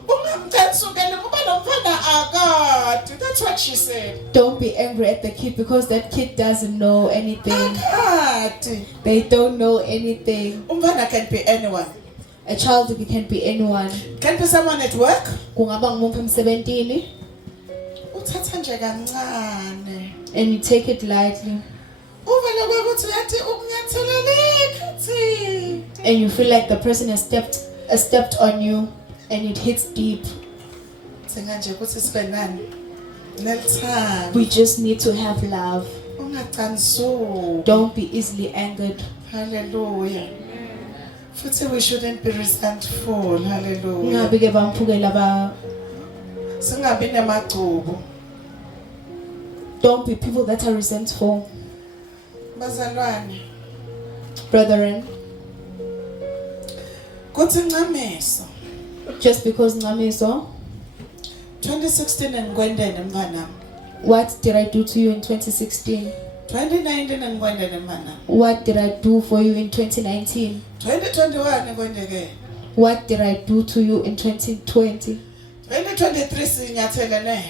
Ungamcansukela kuba lo mfana akade. That's what she said. Don't be angry at the kid because that kid doesn't know anything. Akade. They don't know anything. Umfana can be anyone. A child can be anyone. Can be someone at work. Kungaba ngumuntu emsebentini. Uthatha nje kancane. And you take it lightly. Uvela kwekuthi yathi ukunyathelela And you feel like the person has stepped on you and it hits deep. Thenga nje ukuthi sibe nani? Nelithanda. We just need to have love. Ungacaniso. Don't be easily angered. Hallelujah. Futhi we shouldn't be resentful. Hallelujah. Ungabi ke bamphukela ba. Singabi nemagcubo. Don't be people that are resentful. Bazalwane. Brethren, Kuthi Ncamiso. just because Ngamiso, 2016 engikwendene mfana. what did I do to you in 2016? 2019 engikwendene mfana. What did I do for you in 2019? 2021 engikwendeke. What did I do to you in 2020? 2023 sinyathelene.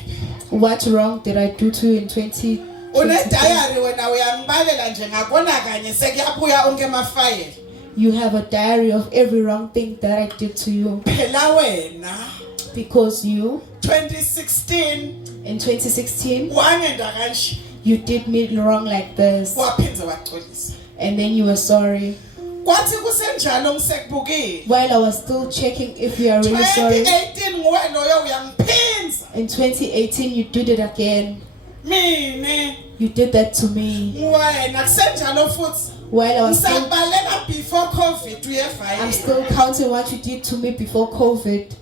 What wrong did I do to you in 2020? Une diary wena uyambalela nje ngakona kanye sekuyabuya onke amafile. You have a diary of every wrong thing that I did to you. Phela wena Because you, 2016 in 2016, wangenda kanje you did me wrong like this. waphinza waxolisa. And then you were sorry. Kwathi kusenjalo ngisekubukile. While I was still checking if you are really sorry. 2018 nguwe loyo uyangiphinza. In 2018, you did it again. Mine You did that to me. wena kusenjalo futhi. While I was still, Ngisakubalela before COVID I'm uyeva. still counting what you did to me before COVID.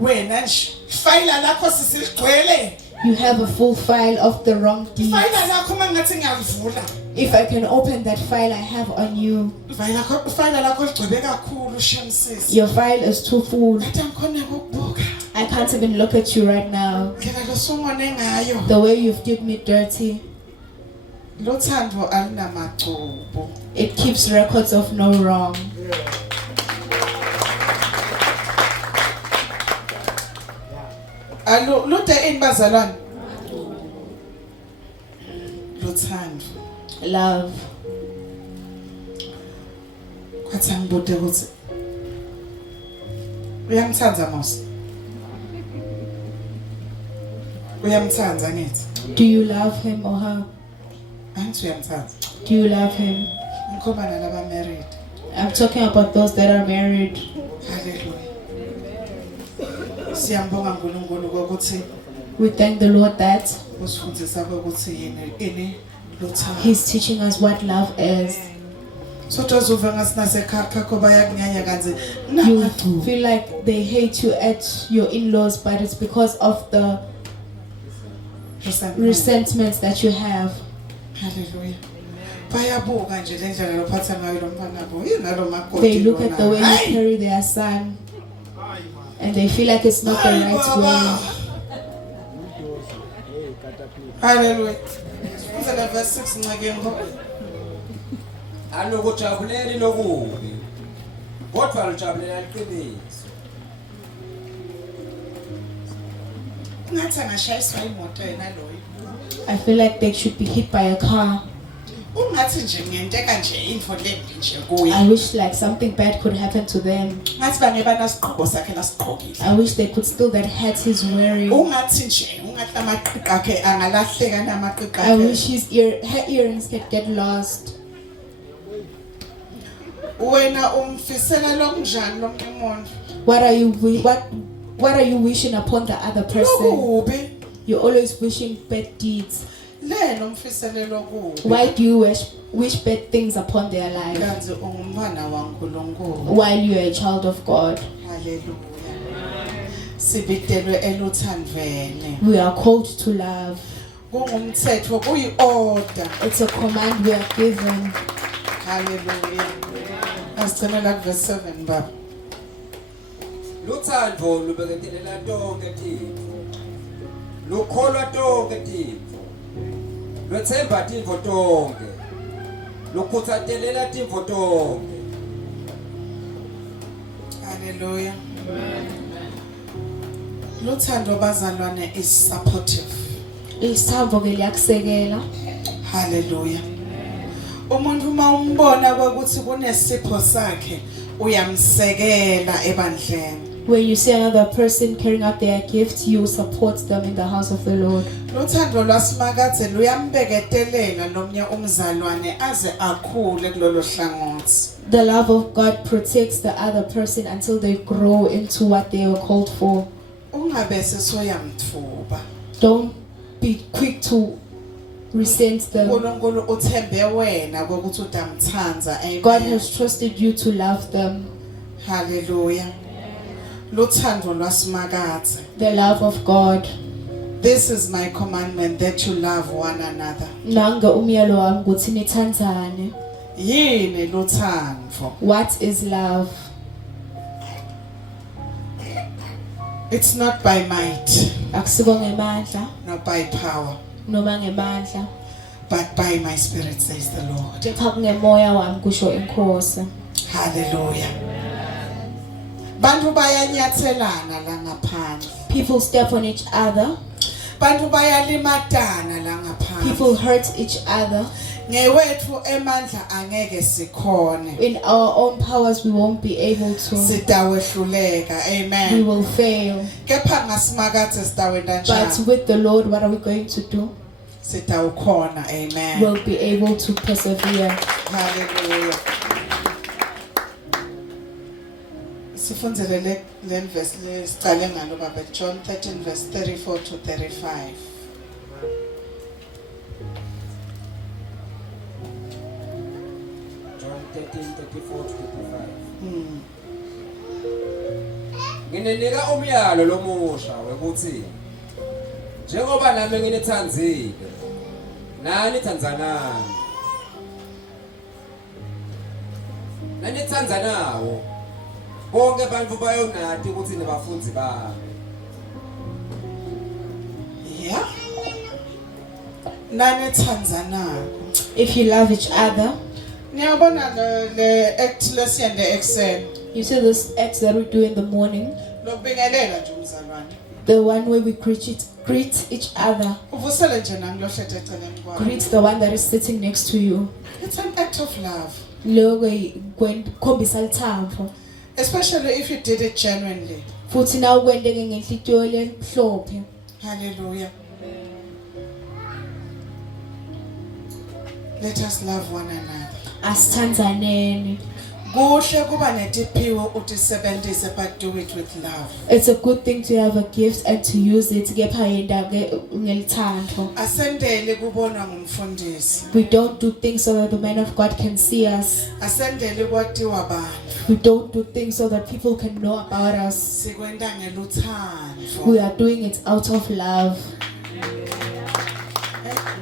Wena nje file lakho sisigcwele. You have a full file of the wrong deeds. File lakho mangathi ngiyavula. If I can open that file I have on you, File lakho ligcwele kakhulu shemsisi. your file is too full. Ngathi angikhona ukubuka. I can't even look at you right now. Ngena lo songone ngayo. The way you've did me dirty, Lo thando alinamagcubo. it keeps records of no wrong. Alo lude inibazalwane. Lo thando. Love. Kwathi angibude ukuthi uyamthanda Mos. Uyamthanda ngithi. Do you love him or her? Angithi uyamthanda. Do you love him? Ngikhomba nalaba married. I'm talking about those that are married. Hallelujah. Siyambonga uNkulunkulu ukuthi We thank the Lord that usifundisa ukuthi yini lo thando. He's teaching us what love is. So tozuva ngasinase khakho bayakunyanya kanzi. You feel like they hate you at your in-laws, but it's because of the resentments that you have. Hallelujah. Bayabuka nje lendlela lophatha ngayo lo mfana wabo. Yinalo makoti. They look at the way you carry their son and they feel like it's not the right way. Hallelujah. Uzela verse 6 ncake ngo. Anokujabuleli lokubi. Kodwa lujabulela iqiniso. Ngathi angashayiswa imoto yena loyo. I feel like they should be hit by a car. Ungathi nje ngiyenteka nje info lembi nje kuye. I wish like something bad could happen to them. Ngathi bangeba nasiqhoko sakhe lasiqhokile. I wish they could steal that hat he's wearing. Ungathi nje ungathi amaqiqa akhe angalahleka namaqiqa I akhe. wish her earrings could get lost. Wena umfisela lokunjani lomuntu? What are you wishing upon the other person? Lokubi. You're always wishing bad deeds. Le nomfisele lokubi. Why do you wish bad things upon their life Kanzi ungumntwana waNkulunkulu. while you are a child of God? Hallelujah. Sibidelwe eluthandweni. We are called to love. Kungumthetho kuyi-order. It's a command we are given. Hallelujah. Asigcinela verse 7 baba. Luthando lubeketelela tonke thina. lukholwa tonke tintfo, lwetsemba tintfo tonke, lukhutsatelela tintfo tonke. Hallelujah. Luthando bazalwane is supportive. Isithando ke liyakusekela. Hallelujah. Umuntu uma umbona ukuthi kunesipho sakhe uyamsekela ebandleni. When you see another person carrying out their gift, you support them in the house of the Lord. Luthando lwasimakathe luyambeketelela nomnye umzalwane aze akhule kulolu hlangothi. The love of God protects the other person until they grow into what they were called for. Ungabe sesoyamthuba. Don't be quick to resent them. uNkulunkulu uthembe wena ukuthi udamthanza. God has trusted you to love them. Hallelujah. Luthando lwasimakathe. The love of God. This is my commandment, that you love one another. Nanga umyalo wami ukuthi nithandzane. Yini luthando? What is love? It's not by might, Akusiko ngemandla, not by power, noma ngemandla, but by my spirit, says the Lord. kepha kungemoya wami kusho inkosi. Hallelujah. Bantu bayanyathelana la ngaphandle. People step on each other. Bantu bayalimatana la ngaphandle. People hurt each other. Ngewethu emandla angeke sikhone. In our own powers, we won't be able to. Sitawehluleka. We Amen. will fail. Kepha ngasimakathe sitawenda njani? But with the Lord, what are we going to do? Sitawukhona. Amen. We'll be able to persevere. Hallelujah. Sifundzele le verse lesicale ngalo baba, John 13 verse 34 to 35. John 13:34 to 35. Nginenika umyalo lomusha wekuthi njengoba nami nginithandzile nani thandzanani. Nanithandzanawo bonke bantfu bayonati ukuthi nibafundzi bami. Yeah. Nane Tanzania. If you love each other, Niyabona le act lesiyende exen. you see this acts that we do in the morning, Lokubingelela nje umzalwane. the one where we greet each other. Uvusele nje nami lo hlete eceleni kwami. Greet the one that is sitting next to you. It's an act of love. Loko khombisa lithando. Especially if you did it genuinely. Futhi na ukwente ngenhlitiyo lemhlophe. Hallelujah. Let us love one another. Asithandzaneni. Kuhle kuba netiphiwo utisebenzise, but do it with love. It's a good thing to have a gift and to use it kepha yenda ngelithando. Asendele kubonwa ngumfundisi. We don't do things so that the man of God can see us. Asendele kwatiwa bantu. We don't do things so that people can know about us. Sikwenda ngeluthando. We are doing it out of love.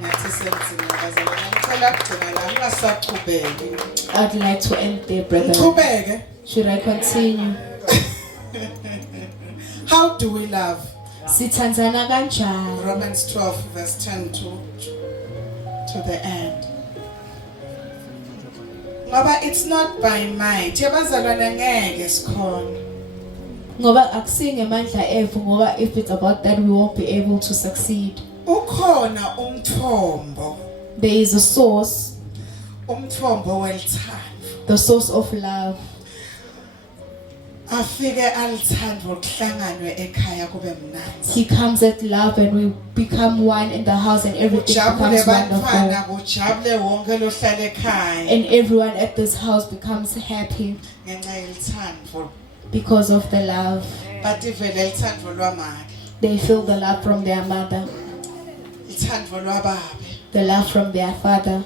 Ngathi senzima bazalwane. Ngicela kugcina la ngasaqhubeki. I'd like to end there, brother. Ngiqhubeke. Should I continue? How do we love? Sithandzana kanjani? Romans 12 verse 10 to the end. Ngoba it's not by might. Yabazalwane ngeke sikhona. Ngoba akusingemandla ethu ngoba if it's about that we won't be able to succeed. Ukhona umthombo. There is a source, Umthombo welithando. the source of love. Afike alithando kuhlanganwe ekhaya kube mnandi. He comes at love and we become one in the house and everything Ujabule becomes bantwana, wonderful. kujabule wonke lohlala ekhaya. And everyone at this house becomes happy Ngenxa yelithando. because of the love. But ivele lithando lwamali. They feel the love from their mother, Lithando lwababe. the love from their father,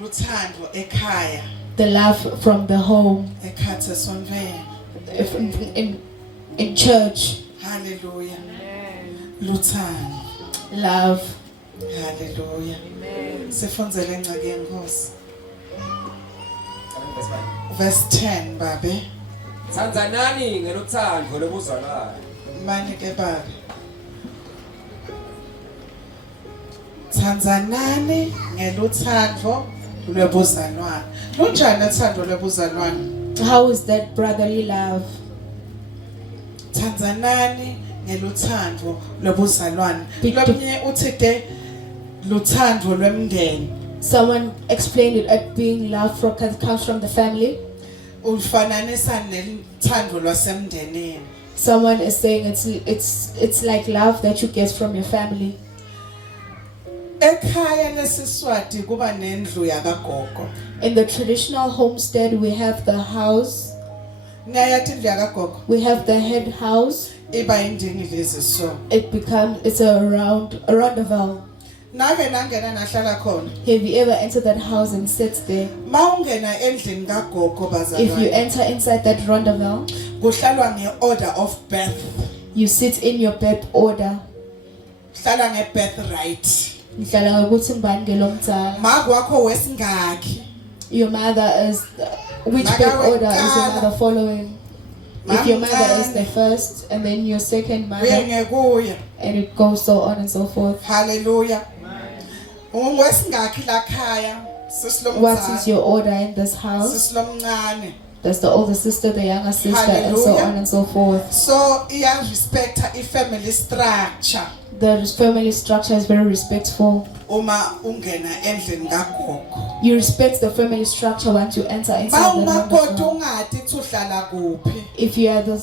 Luthando ekhaya. the love from the home, Ekhathe sonveni. in church, Hallelujah. Luthando. love. Hallelujah. Sifundzele inceke yenkosi. Verse 10 babe. Thandzanani ngelutsandvo lobuzalwane. Mani ke babe. Thandzanani ngelutsandvo lwebuzalwane. Lunjani uthando lwebuzalwane? How is that brotherly love? Thandzanani ngelutsandvo lwebuzalwane. Lomnye uthi ke lutsandvo lwemndeni. Someone explained it as being love from comes from the family. Ufananisa nethando lwasemndenini. Someone is saying it's like love that you get from your family. Ekhaya lesiswati kuba nendlu yakagogo. In the traditional homestead, we have the house. Niyayathi indlu yakagogo? We have the head house. Iba indingi lezi so. It's a roundabout. Nake nangena nahlala khona. Have you ever entered that house and sat there? Mawungena endlini kagogo bazalwane. If you enter inside that roundabout, kuhlalwa ngeorder of birth. you sit in your birth order. Hlala ngebirthright. Ngihlala ngokuthi ngibani ngelomdzala. Makwakho wesingakhi. Your mother is which birth order is your mother following? If your mother is the first and then your second mother, and it goes so on and so forth. Hallelujah. Ungwesingakhi lakhaya sisilomdzala. What is your order in this house? Sisilomncane. There's the older sister, the younger sister, and so on and so forth. So iya respect a family structure. The family structure is very respectful. Uma ungena endlini kagogo. You respect the family structure once you enter inside the roundabout. Ungathi uhlala kuphi. If you are the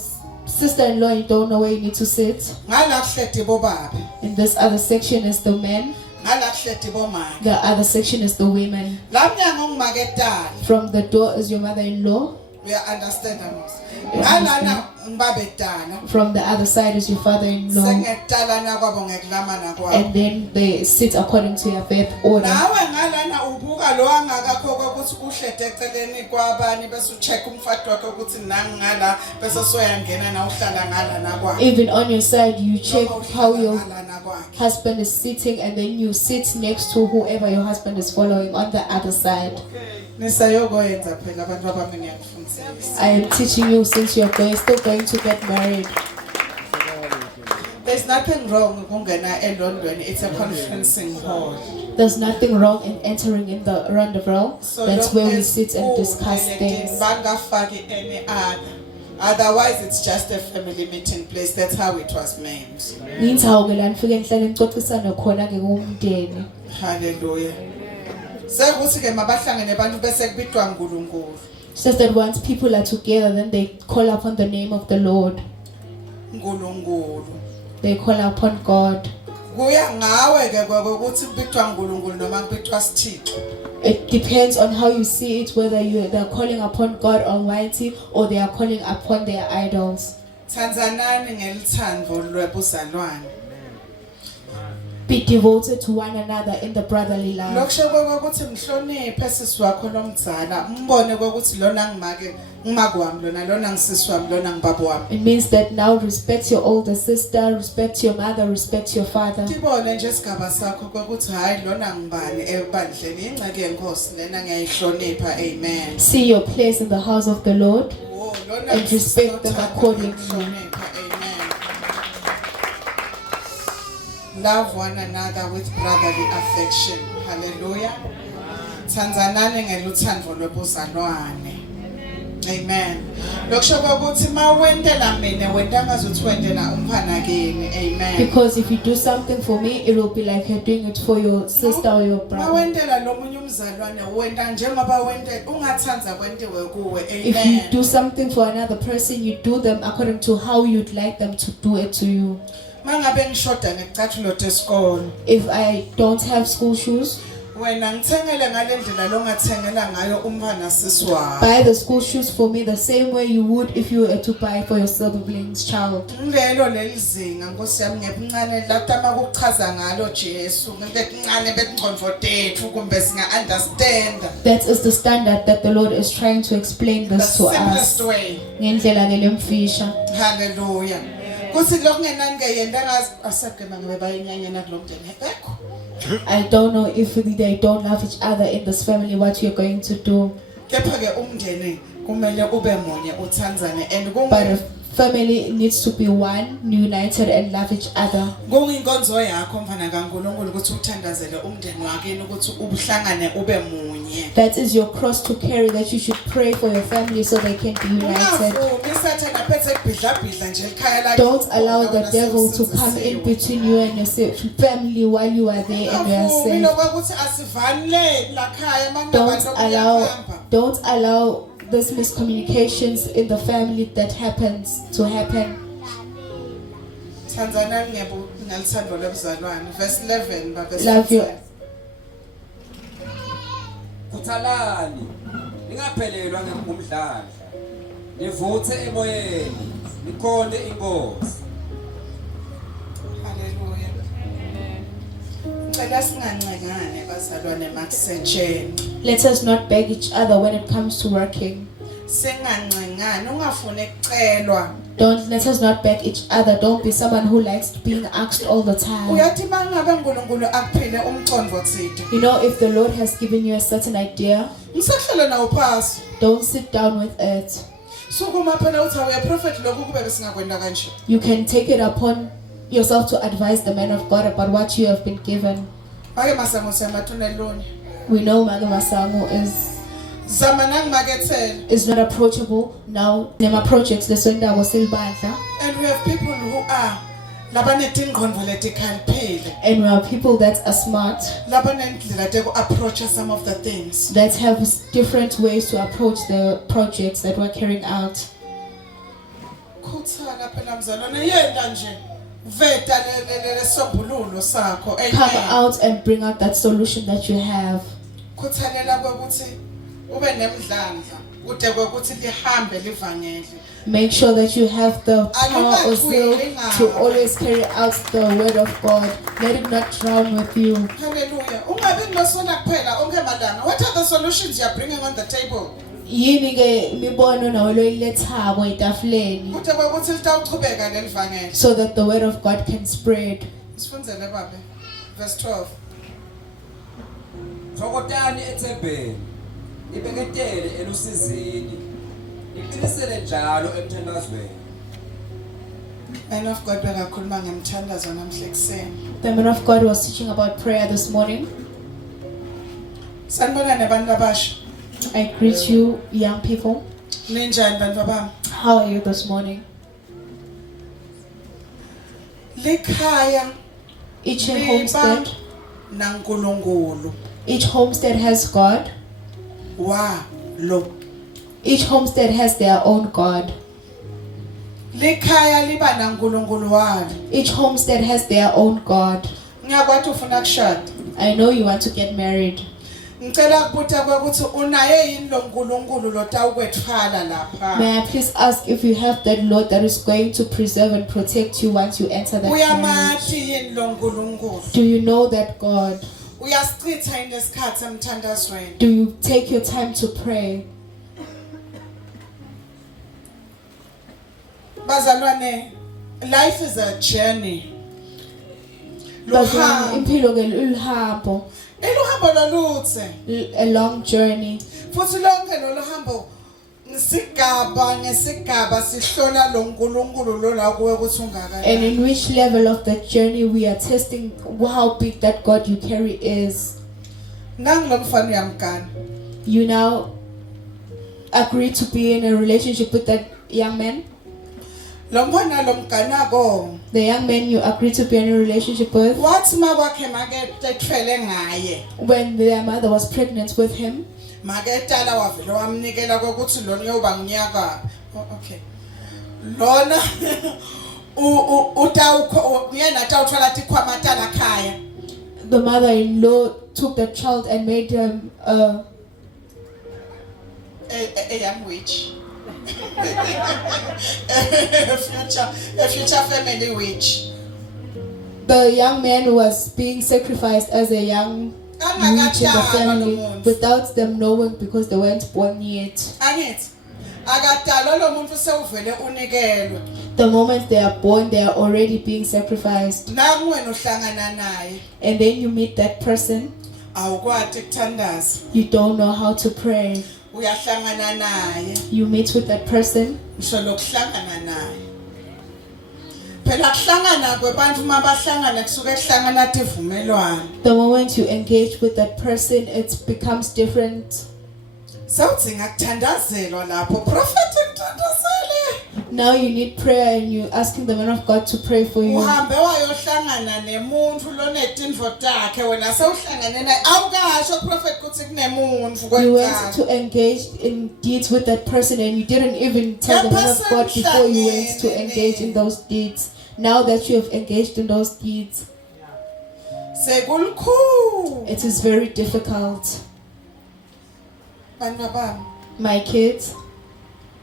sister-in-law, you don't know where you need to sit. Ngala kuhleti bobaba. In this other section is the men. Ngala kuhleti bomama. The other section is the women. Lamnyango ngumaketana. From the door is your mother-in-law. We understand amos. You understand? From the other side is your father-in-law. And then they sit according to your birth order. Even on your side, you check how your husband is sitting, and then you sit next to whoever your husband is following on the other side. I am teaching you since you are still going to get married. There's nothing wrong with Gungana in London. It's a conferencing hall. There's nothing wrong in entering in the roundabout. So that's where we sit and discuss things. Otherwise, it's just a family meeting place. That's how it was named. Hallelujah. Says that once people are together, then they call upon the name of the Lord. They call upon God. It depends on how you see it, whether they're calling upon God Almighty or they are calling upon their idols. Be devoted to one another in the brotherly love. It means that now respect your older sister, respect your mother, respect your father. See your place in the house of the Lord and respect them accordingly. Love one another with brotherly affection. Hallelujah. Thandzanani ngelutsandvo lwebuzalwane. Amen. Because if you do something for me, it will be like you're doing it for your sister or your brother. If you do something for another person, you do them according to how you'd like them to do it to you. If I don't have school shoes, buy the school shoes for me the same way you would if you were to buy for your sibling's child. That is the standard that the Lord is trying to explain this to us. Hallelujah. I don't know if they don't love each other in this family, what you're going to do. But a Family needs to be one, united and love each other. Kuyinkonzo yakho mfana kaNkulunkulu ukuthi uthandazele umndeni wakini ukuthi ubuhlangane ube munye. That is your cross to carry, that you should pray for your family so they can be united. Don't allow the devil to come in between you and your family while you are there and you are safe. Don't allow those miscommunications in the family that happens to happen. Love you. Kuthalani ningaphelelwa ngumdlandla nivuthe emoyeni nikhonde inkosi. Hallelujah. Ngicela singancengane bazalwane makusetsheni. Let us not beg each other when it comes to working. Singancengane ungafune ukucelwa. Don't let us not beg each other. Don't be someone who likes being asked all the time. Uyathi mangabe uNkulunkulu akuphile umcondvo thide. You know, if the Lord has given you a certain idea, Ngisahlala nawo phasi. don't sit down with it. Sukuma phela uthi awuya prophet lokhu kube besingakwenda kanje. You can take it upon yourself to advise the man of God about what you have been given. Ake masango semathuneloni. We know Mother Masango Zama nangimakethela. is not approachable now. Nema projects lesonda silbandla, And we have people who are labanedingqondo letikhalphile. and we are people that are smart, Labanendlela teku approach some of the things. that have different ways to approach the projects that we're carrying out. Khuthala phela mzalwane yenda nje. Veta le sombululo sakho. Come out and bring out that solution that you have. Khuthalela ukuthi ube nemdlandla kude kwekuthi lihambe livangeli. Make sure that you have the power or zeal to always carry out the word of God. Let it not drown with you. Hallelujah. Ungabi nosona kuphela onke malanga. What are the solutions you are bringing on the table? Yini ke mibono nawe loyilethako etafuleni, Kude kwekuthi litawuchubeka lelivangeli. so that the word of God can spread. Sifundzele babe. Verse 12. Thokotani ethembeni ibeketele elusizini iqinisele njalo emthandazweni. Man of God bekakhuluma ngemthandazo namhla ekseni. The man of God was teaching about prayer this morning. Sanibona nabantu abasha. I greet you, young people. Ninjani bantu bami? How are you this morning? Likhaya Each homestead, naNkulunkulu. each homestead has God. Wa lo. Each homestead has their own God. Likhaya liba naNkulunkulu walo. Each homestead has their own God. Ngiyakwathi ufuna kushada. I know you want to get married. Ngicela ukubuta ukuthi unaye yini lo nkulunkulu lotawukwethwala lapha. May I please ask if you have that Lord that is going to preserve and protect you once you enter that marriage? Uyamathi yini lo nkulunkulu? Do you know that God? Uyasichitha yini lesikhathi emthandazweni? Do you take your time to pray? Bazalwane, life is a journey. Bazalwane, impilo ke uhambo, Eluhambo lolutse. a long journey. Futhi lonke loluhambo ngesigaba sihlola lo nkulunkulu lo la kuwe ukuthi And ungakanani. in which level of the journey we are testing how big that God you carry is. Nangi lo mfana uyamgana. You now agree to be in a relationship with that young man. Lo mfana lo mganako. The young man you agree to be in a relationship with, Wathi makwakhe make tethwele ngaye. when their mother was pregnant with him, Make tala wavela wamnikela ukuthi lona uyoba nginyaka. Okay. Lona uyena tawuthola tikhwamatana khaya. the mother-in-law took the child and made him A young witch. a future family witch. the young man was being sacrificed as a young witch in the family without them knowing because they weren't born yet. Angithi akadala lo muntu sewuvele unikelwe. The moment they are born, they are already being sacrificed. Nangu wena uhlangana naye. And then you meet that person, Awukwati ukuthandaza. you don't know how to pray. uyahlangana naye you meet with that person. ngisho lokuhlangana naye phela kuhlangana kwebantu mabahlangana kusuke kuhlangana tivumelwano The moment you engage with that person, it becomes different. sawudzinga kuthandazelwa lapho prophet ngithandazele Now you need prayer and you're asking the man of God to pray for you. uhambe wayohlangana nemuntu lonetindvo takhe wena sewuhlangane naye awukasho prophet kuthi kunemuntu You went kwenzani to engage in deeds with that person and you didn't even tell the man of God before you went to engage in those deeds. Now that you have engaged in those deeds, sekulukhulu it is very difficult. bantwa bami My kids,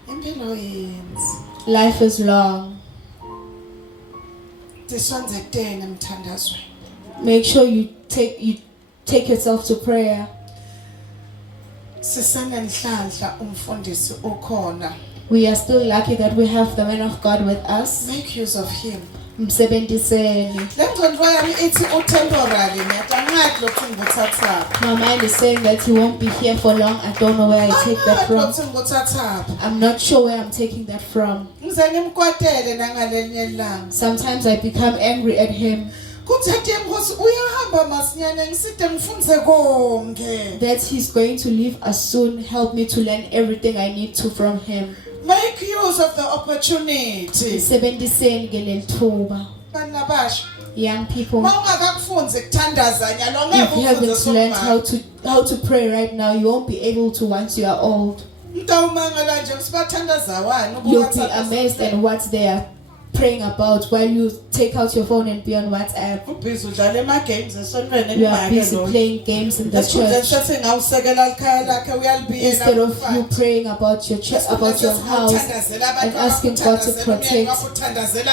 impilo yenzi life is long. tisonze kutene emthandazweni Make sure you take yourself to prayer. sisanenhlanhla umfundisi ukhona We are still lucky that we have the man of God with us. make use of him Msebenziseni. lengqondo yami ithi utemporary ngiyatangathi lokhu ngikuthatha My mind is saying that he won't be here for long. I don't know where I take that from. lokhu ngikuthatha I'm not sure where I'm taking that from. ngize ngimkwatele nangalenye ilanga Sometimes I become angry at him kuthathe inkosi uyahamba masinyane ngiside ngifunze konke that he's going to leave us soon. Help me to learn everything I need to from him. make use of the opportunity Msebenziseni ngeleli thuba. bana basho Young people, mawungakakufunzi kuthandaza nyalo if ngeke you haven't ufunze learned somali how to pray right now, you won't be able to once you are old. mntawumangala nje sibathandaza wani You'll be amazed at what they are praying about while you take out your phone and be on WhatsApp. ubhizi udlala ema-games esontweni You are busy playing games in the church sethi ngawusekela likhaya lakhe uyalibiyela instead of you praying about your church, about your house, and asking God to protect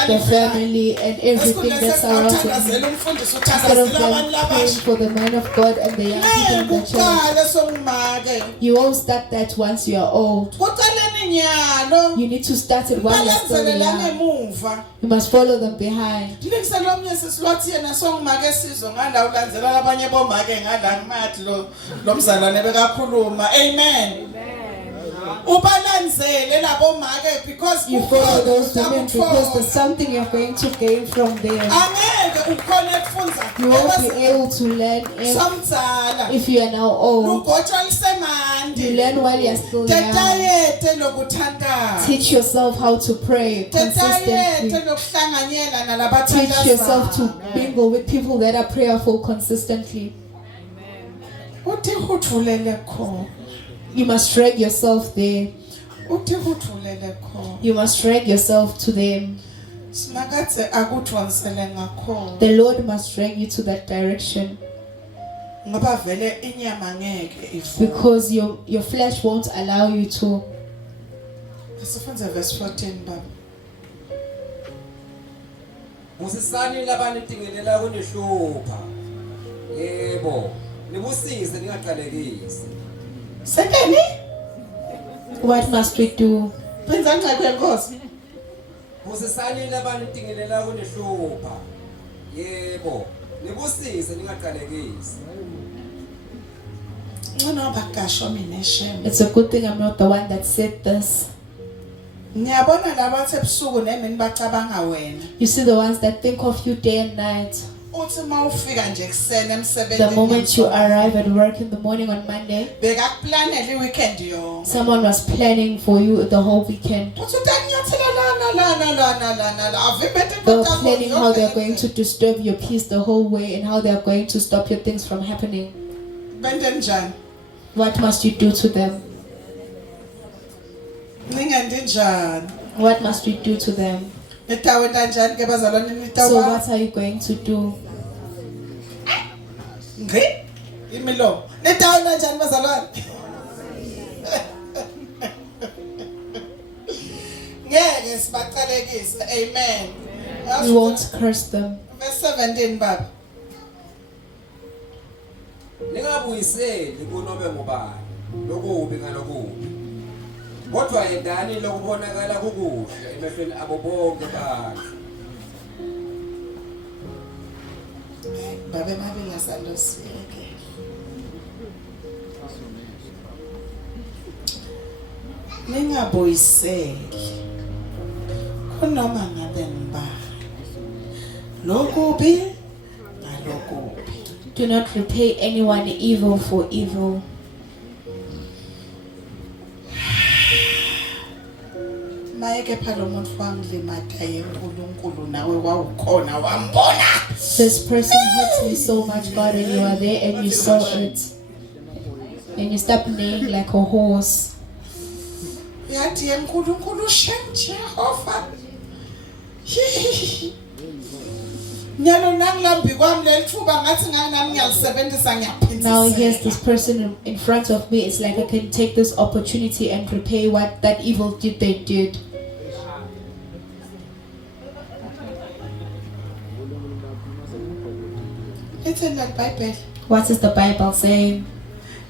the family and everything that surrounds them. Instead of them praying for the man of God and the young people in the church. kuqale songumake You won't start that once you are old. kuqaleni nyalo You need to start it while you're still balandzelela young. ngemuva You must follow them behind. ndingiselomnye sisilwathi yena songumake sizwe ngala ulandzelela labanye bomake ngala ngimathi lo mzalwane bekakhuluma amen ubalandzele labo make because You follow those women because there's something you're going to gain from them. angeke ukhona kufunza You won't be able to learn samdzala if you are now old. lugotshwa You lisemandi learn while you're still young. tetayete lokuthandaza Teach yourself how to pray consistently. tetayete lokuhlanganyela Teach nalabathandaza yourself to mingle with people that are prayerful consistently. uthi hudvulele kho You must drag yourself there. uthi hudvulele kho You must drag yourself to them. sinakatse akudvonsele ngakho The Lord must drag you to that direction ngoba vele inyama ngeke ivuke because your flesh won't allow you to. sifunze verse 14 baba Musisani labanitingelela kunihlupha. Yebo. Nibusise ningaqalekisi. sekeni What must we do? benza ngxaki yenkosi Musisani labanitingelela kunihlupha. Yebo. Nibusise ningaqalekisi. ngcono bakasho mina eshem It's a good thing I'm not the one that said this. ngiyabona labathi ebusuku nemini bacabanga wena You see the ones that think of you day and night. uthi mawufika nje kusene The emsebenzini moment you arrive at work in the morning on Monday, bekakuplanela iweekend yonke someone was planning for you the whole weekend. uthi utanyathela lana avimete They were planning how they're going to disturb your peace the whole way and how they're going to stop your things from happening. bende njani What must you do to them? ningendi njani What must we do to them? nitawenda njani ke bazalwane So nitawa what are you going to do? ngqi imilomo nitawenda njani bazalwane ngeke sibaqalekise amen We won't curse them. verse 17 baba Ningabuyiseli kunobe ngubani. Lokubi ngalokubi. Kodwa yendani lokubonakala kukuhle emehlweni abo bonke abantu. babe mabili asalosiyeke Ningaboyiseli. Kunoma ngabe ngibani. Lokubi ngalokubi. Do not repay anyone evil for evil. Mayeke phalo umuntu wangilimata yenkulunkulu nawe wawukhona wambona. This person hurts me so much, God, and you are there and you saw it. And you stop neighing like a horse. Yathi yenkulunkulu Shem Jehovah. Nyalo nangilambi kwami lethuba ngathi nganami ngiyalisebenzisa ngiyaphindisa. Now here's this person in front of me. It's like I can take this opportunity and repay what that evil deed they did. It's in that Bible. What is the Bible saying?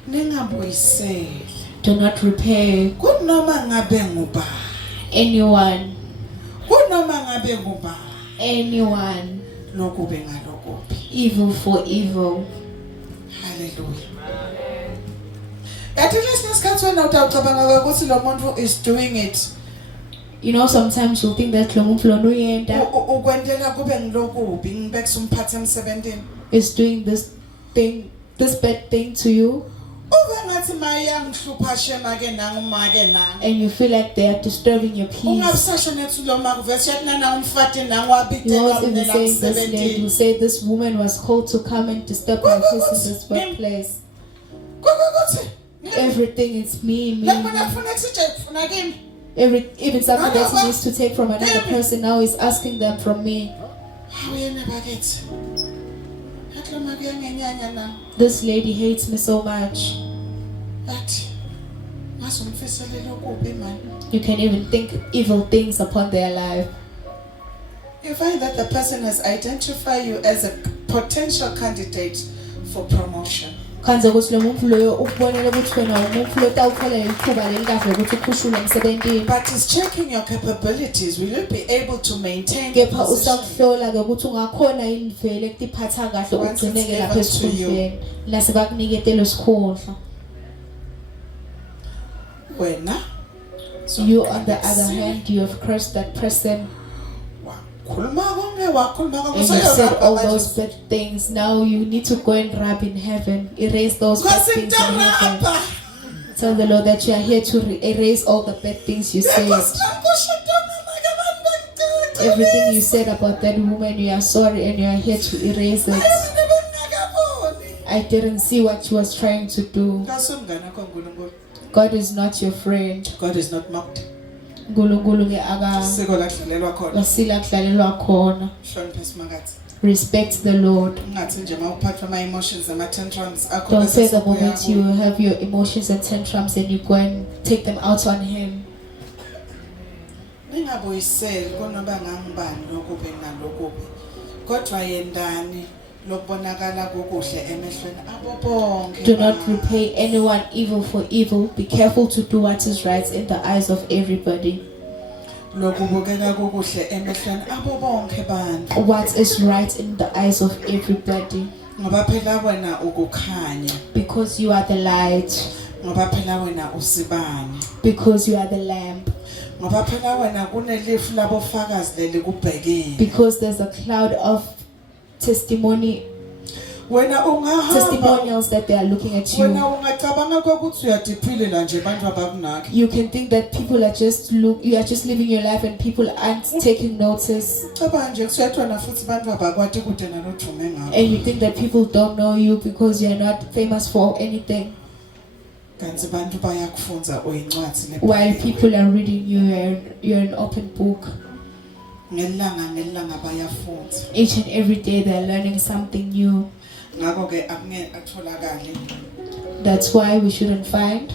Ningaboyiseli. Do not repay Kunoma ngabe ngubani. anyone, Kunoma ngabe ngubani. anyone, Lokubi ngalokubi. evil for evil. Hallelujah. Yathi lesikhathi wena utawucabanga ukuthi lo muntu is doing it. You know, sometimes you'll think that lo muntu lona uyenda Ukwendela kube ngilokubi ngibekisa umphathi emsebentini. is doing this thing, this bad thing to you, Ube ngathi mayangihlupha shema ke nanguma ke nang. and you feel like they are disturbing your peace. Ungabusasho nethu lo makuvese yathi nana umfati nangwabitela You won't even umnela say this name. You emsebentini. say this woman was called to come and disturb my peace in this workplace. Kukuthi Everything is me. labona kufuna kusije kufuna kimi. Even something that he needs to take from another person now is asking them from me. Awuyena bakithi. Yathi lo makuyangenyanya na. This lady hates me so much. Yathi ngasumfiselele okubi man. You can even think evil things upon their life. You find that the person has identified you as a potential candidate for promotion. Khanze ukuthi lo muntu loyo ukubonela ukuthi wena umuntu lo tawuthola ithuba lelikahle ukuthi ukhushule emsebentini. But he's checking your capabilities. Will you be able to maintain the Kepha position? usakuhlola ke ukuthi ungakhona yini vele ukutiphatha kahle ugcineke lapha esikhundleni nase bakuniketela isikhundla. Wena. You on the other hand, you have cursed that person Wakhuluma konke wakhuluma konke and you said all usayozaba those bad things. Now you need to go and rub in heaven, erase those bad things in heaven. Ngasitarapa. Tell the Lord that you are here to erase all the bad things you said. Everything you said about that woman, you are sorry and you are here to erase it. I didn't see what she was trying to do. God is not your friend. God is not mocked. Nkulunkulu ke Siko lakudlalelwa khona. akasila kudlalelwa khona. Hlonipha isimakathe. Respect the Lord. Ungathi nje mawuphathwa ama emotions ama tantrums akho Don't say bese the moment kuya you have your emotions and tantrums and you go and take them out on him. Ningaboyiseli konoma ngangibani lokubi nalokubi. Kodwa yendani lokubonakala kokuhle emehlweni abo bonke. Do not repay anyone evil for evil. Be careful to do what is right in the eyes of everybody. Lokubukeka kokuhle emehlweni abo bonke bantu. What is right in the eyes of everybody. Ngoba phela wena ukukhanya. Because you are the light. Ngoba phela wena usibani. Because you are the lamp. Ngoba phela wena kunelifu labofakazi leli kubhekile. Because there's a cloud of Wena ungahamba. testimonials that they are looking at Wena you. ungacabanga ukuthi uyadiphilela nje abantu abakunaki. You can think that people are you are just living your life and people aren't taking notice. Cabanga nje kusuyathiwa futhi abantu abakwati kude nalodume ngabo. And you think that people don't know you because you are not famous for anything. Kanti abantu bayakufunza oyincwadi le. While people are reading you, you're an open book. Ngelanga bayafunza. Each and every day they're learning something new. Ngakho ke akungeke atholakale. That's why we shouldn't find.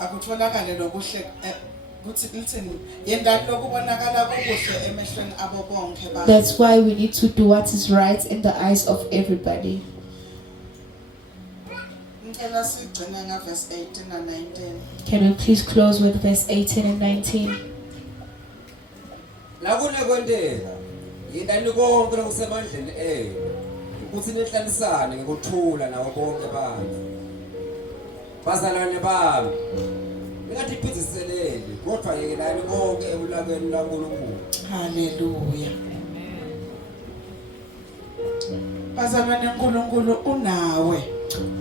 Akutholakale lokuhle kuthi listen yendani lokubonakala kokuhle emehlweni abo bonke ba. That's why we need to do what is right in the eyes of everybody. Ngicela sigcine nga verse 18 and 19. Can we please close with verse 18 and 19? La kunekwentela yindani konke lokusemandleni ukuthi nihlalisane ngekuthula nawo bonke abantu bazalwane bami Ningatiphithiseleli kodwa yekelani konke ebulakeni laNkulunkulu. Hallelujah. Bazalwane uNkulunkulu unawe.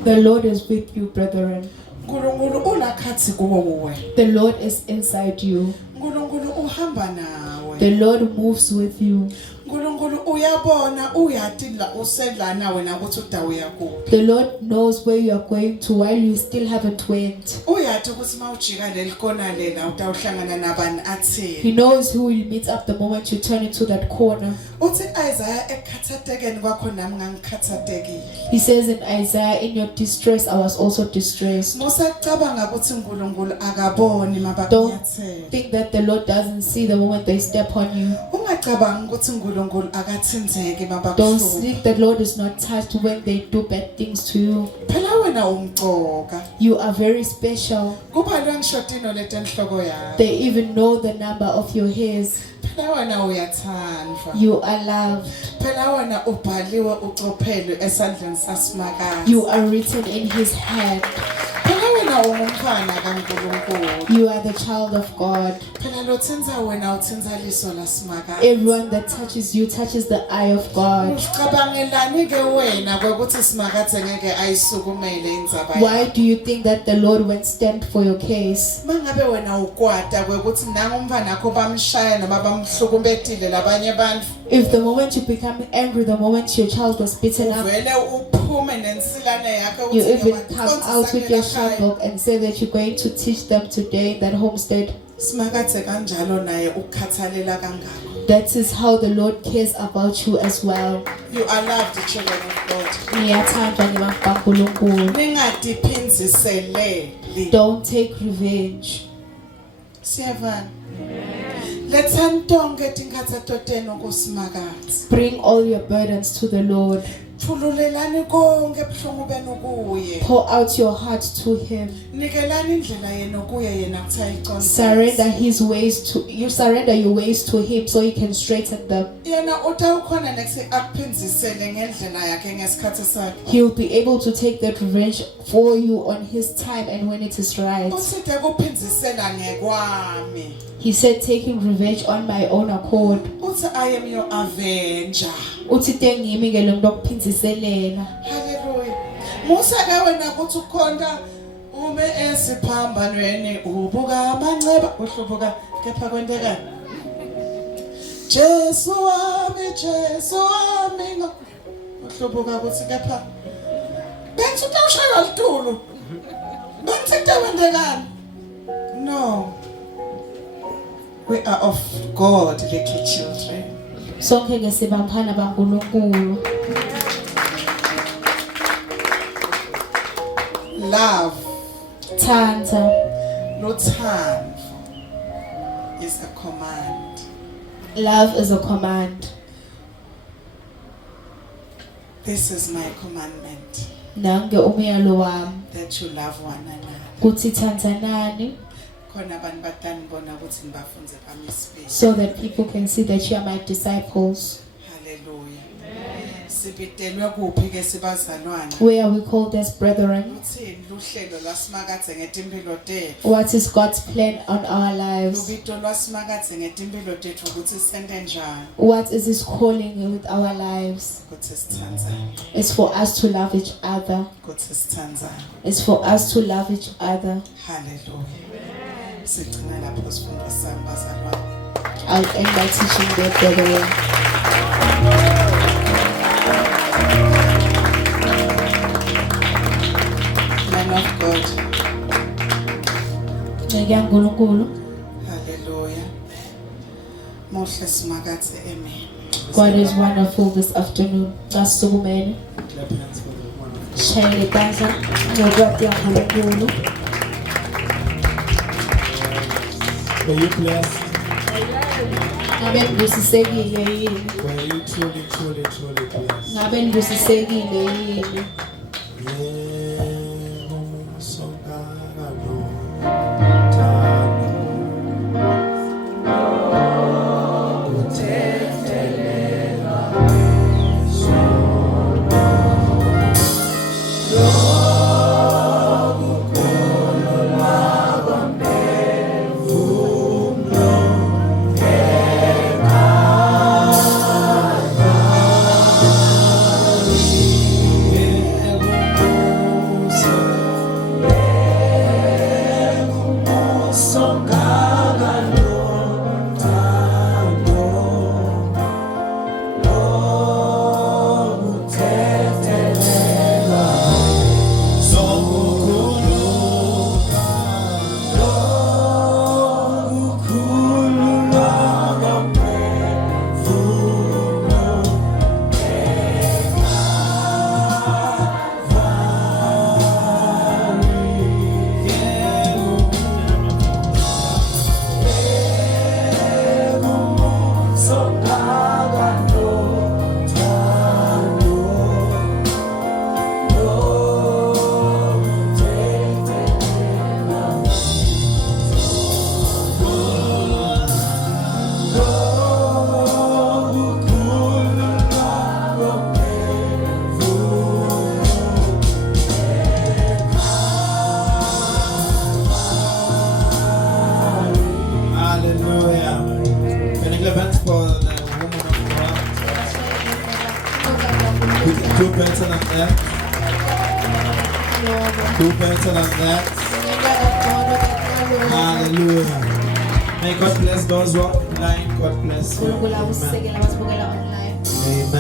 The Lord is with you, brethren. uNkulunkulu ulakhathi kuwe. The Lord is inside you. uNkulunkulu uhamba nawe. The Lord moves with you. uNkulunkulu uyabona uyati la usedlana wena ukuthi udawu yakuphi. The Lord knows where you are going to while you still haven't went. Uyati ukuthi mawujika lelikona lela utawuhlangana nabani athini. He knows who will meet up the moment you turn into that corner. Uthi Isaiah ekhathatekeni kwakho nami ngangikhathatekile. He says in Isaiah, in your distress, I was also distressed. Musacabanga ukuthi uNkulunkulu akaboni Don't mabakunyathela. think that the Lord doesn't see the moment they step on you. Ungacabanga ukuthi uNkulunkulu akathinzeki Don't mabakuhluka. think that Lord is not touched when they do bad things to you. Phela wena umcoka. You are very special. Kubalwa ngishotino letenhloko yakho. They even know the number of your hairs. Phela wena uyathandwa. You are loved. Phela wena ubhaliwe ucophelwe esandleni sasimakazi. You are written in His hand. Phela wena ungumfana kaNkulunkulu. You are the child of God. Phela lothenza wena uthenza liso lasimakazi. Everyone that touches you touches the eye of God. Ucabangelani ke wena kwekuthi simakazi ngeke ayisukumele indzaba yakho. Why do you think that the Lord won't stand for your case? Mangabe wena ukwata kwekuthi nanga umfana wakho bamshaya noma bamhlukumbetile labanye abantu. If the moment you become angry, the moment your child was beaten up, Uvele uphume nensilane yakho you uthi even ngiyabaqondisa come out with your ngekhaya. shabok and say that you're going to teach them today in that homestead. Simakathe kanjalo naye ukukhathalela kangako. That is how the Lord cares about you as well. You are loved, children of God. Niyathandwa ngebankulunkulu. Ningadiphinziseleli. Don't take revenge. Siyavana. Lethani tonke tinkathato tenu kusimakathe. Bring all your burdens to the Lord. Thululelani konke ebuhlungu benu kuye. Pour out your heart to Him. Nikelani indlela yenu kuye yena kuthi ayiqondise. Surrender His ways to you. Surrender your ways to Him so He can straighten them. Yena utawukhona next akuphinzisele ngendlela yakhe ngesikhathi sakhe. He'll be able to take that revenge for you on His time and when it is right. Usithe kuphinzisela ngekwami. He said, taking revenge on my own accord. Uthi I am your avenger. Uthi tengimi ke lo muntu okuphinziselela. Hallelujah. Musa ke wena kuthi ukhonda ume esiphambanweni ubuka amanceba uhlubuka kepha kwenteka. Jesu wami ngo uhlubuka kuthi kepha. Benthi utawushaya litulu. Benthi kwenteka. No. We are of God, little children. Sonke ke sibamphana baNkulunkulu. Love, Thanda. nothando is a command. Love is a command. This is my commandment, Nange umyalo wami that you love one another. kuthi thandanani Khona abantu batanibona ukuthi nibafunze bami isibili. so that people can see that you are my disciples. Hallelujah. Sibitelwe kuphi ke sibazalwane? Where are we called as brethren? Uthini luhlelo lwasimakathe ngetimpilo tethu? What is God's plan on our lives? Lubito lwasimakathe ngetimpilo tethu ukuthi sente njani? What is His calling with our lives? Ukuthi sithandzane. It's for us to love each other. Ukuthi sithandzane. It's for us to love each other. Hallelujah. Sigcina lapho sifundisa bazalwane. I'll end by teaching their brethren. Man of God. Ngiyangulunkulu. Hallelujah. Muhle simakathe amen. God is wonderful this afternoon. Ngasukumene. Shayele tandla ngokwati yaNkulunkulu. Were you blessed? Ngabe ngibusisekile yini? Were you truly blessed? Ngabe ngibusisekile yini? better than that. Do better than that. Hallelujah. May God bless those who are online. God bless you. Amen. Amen.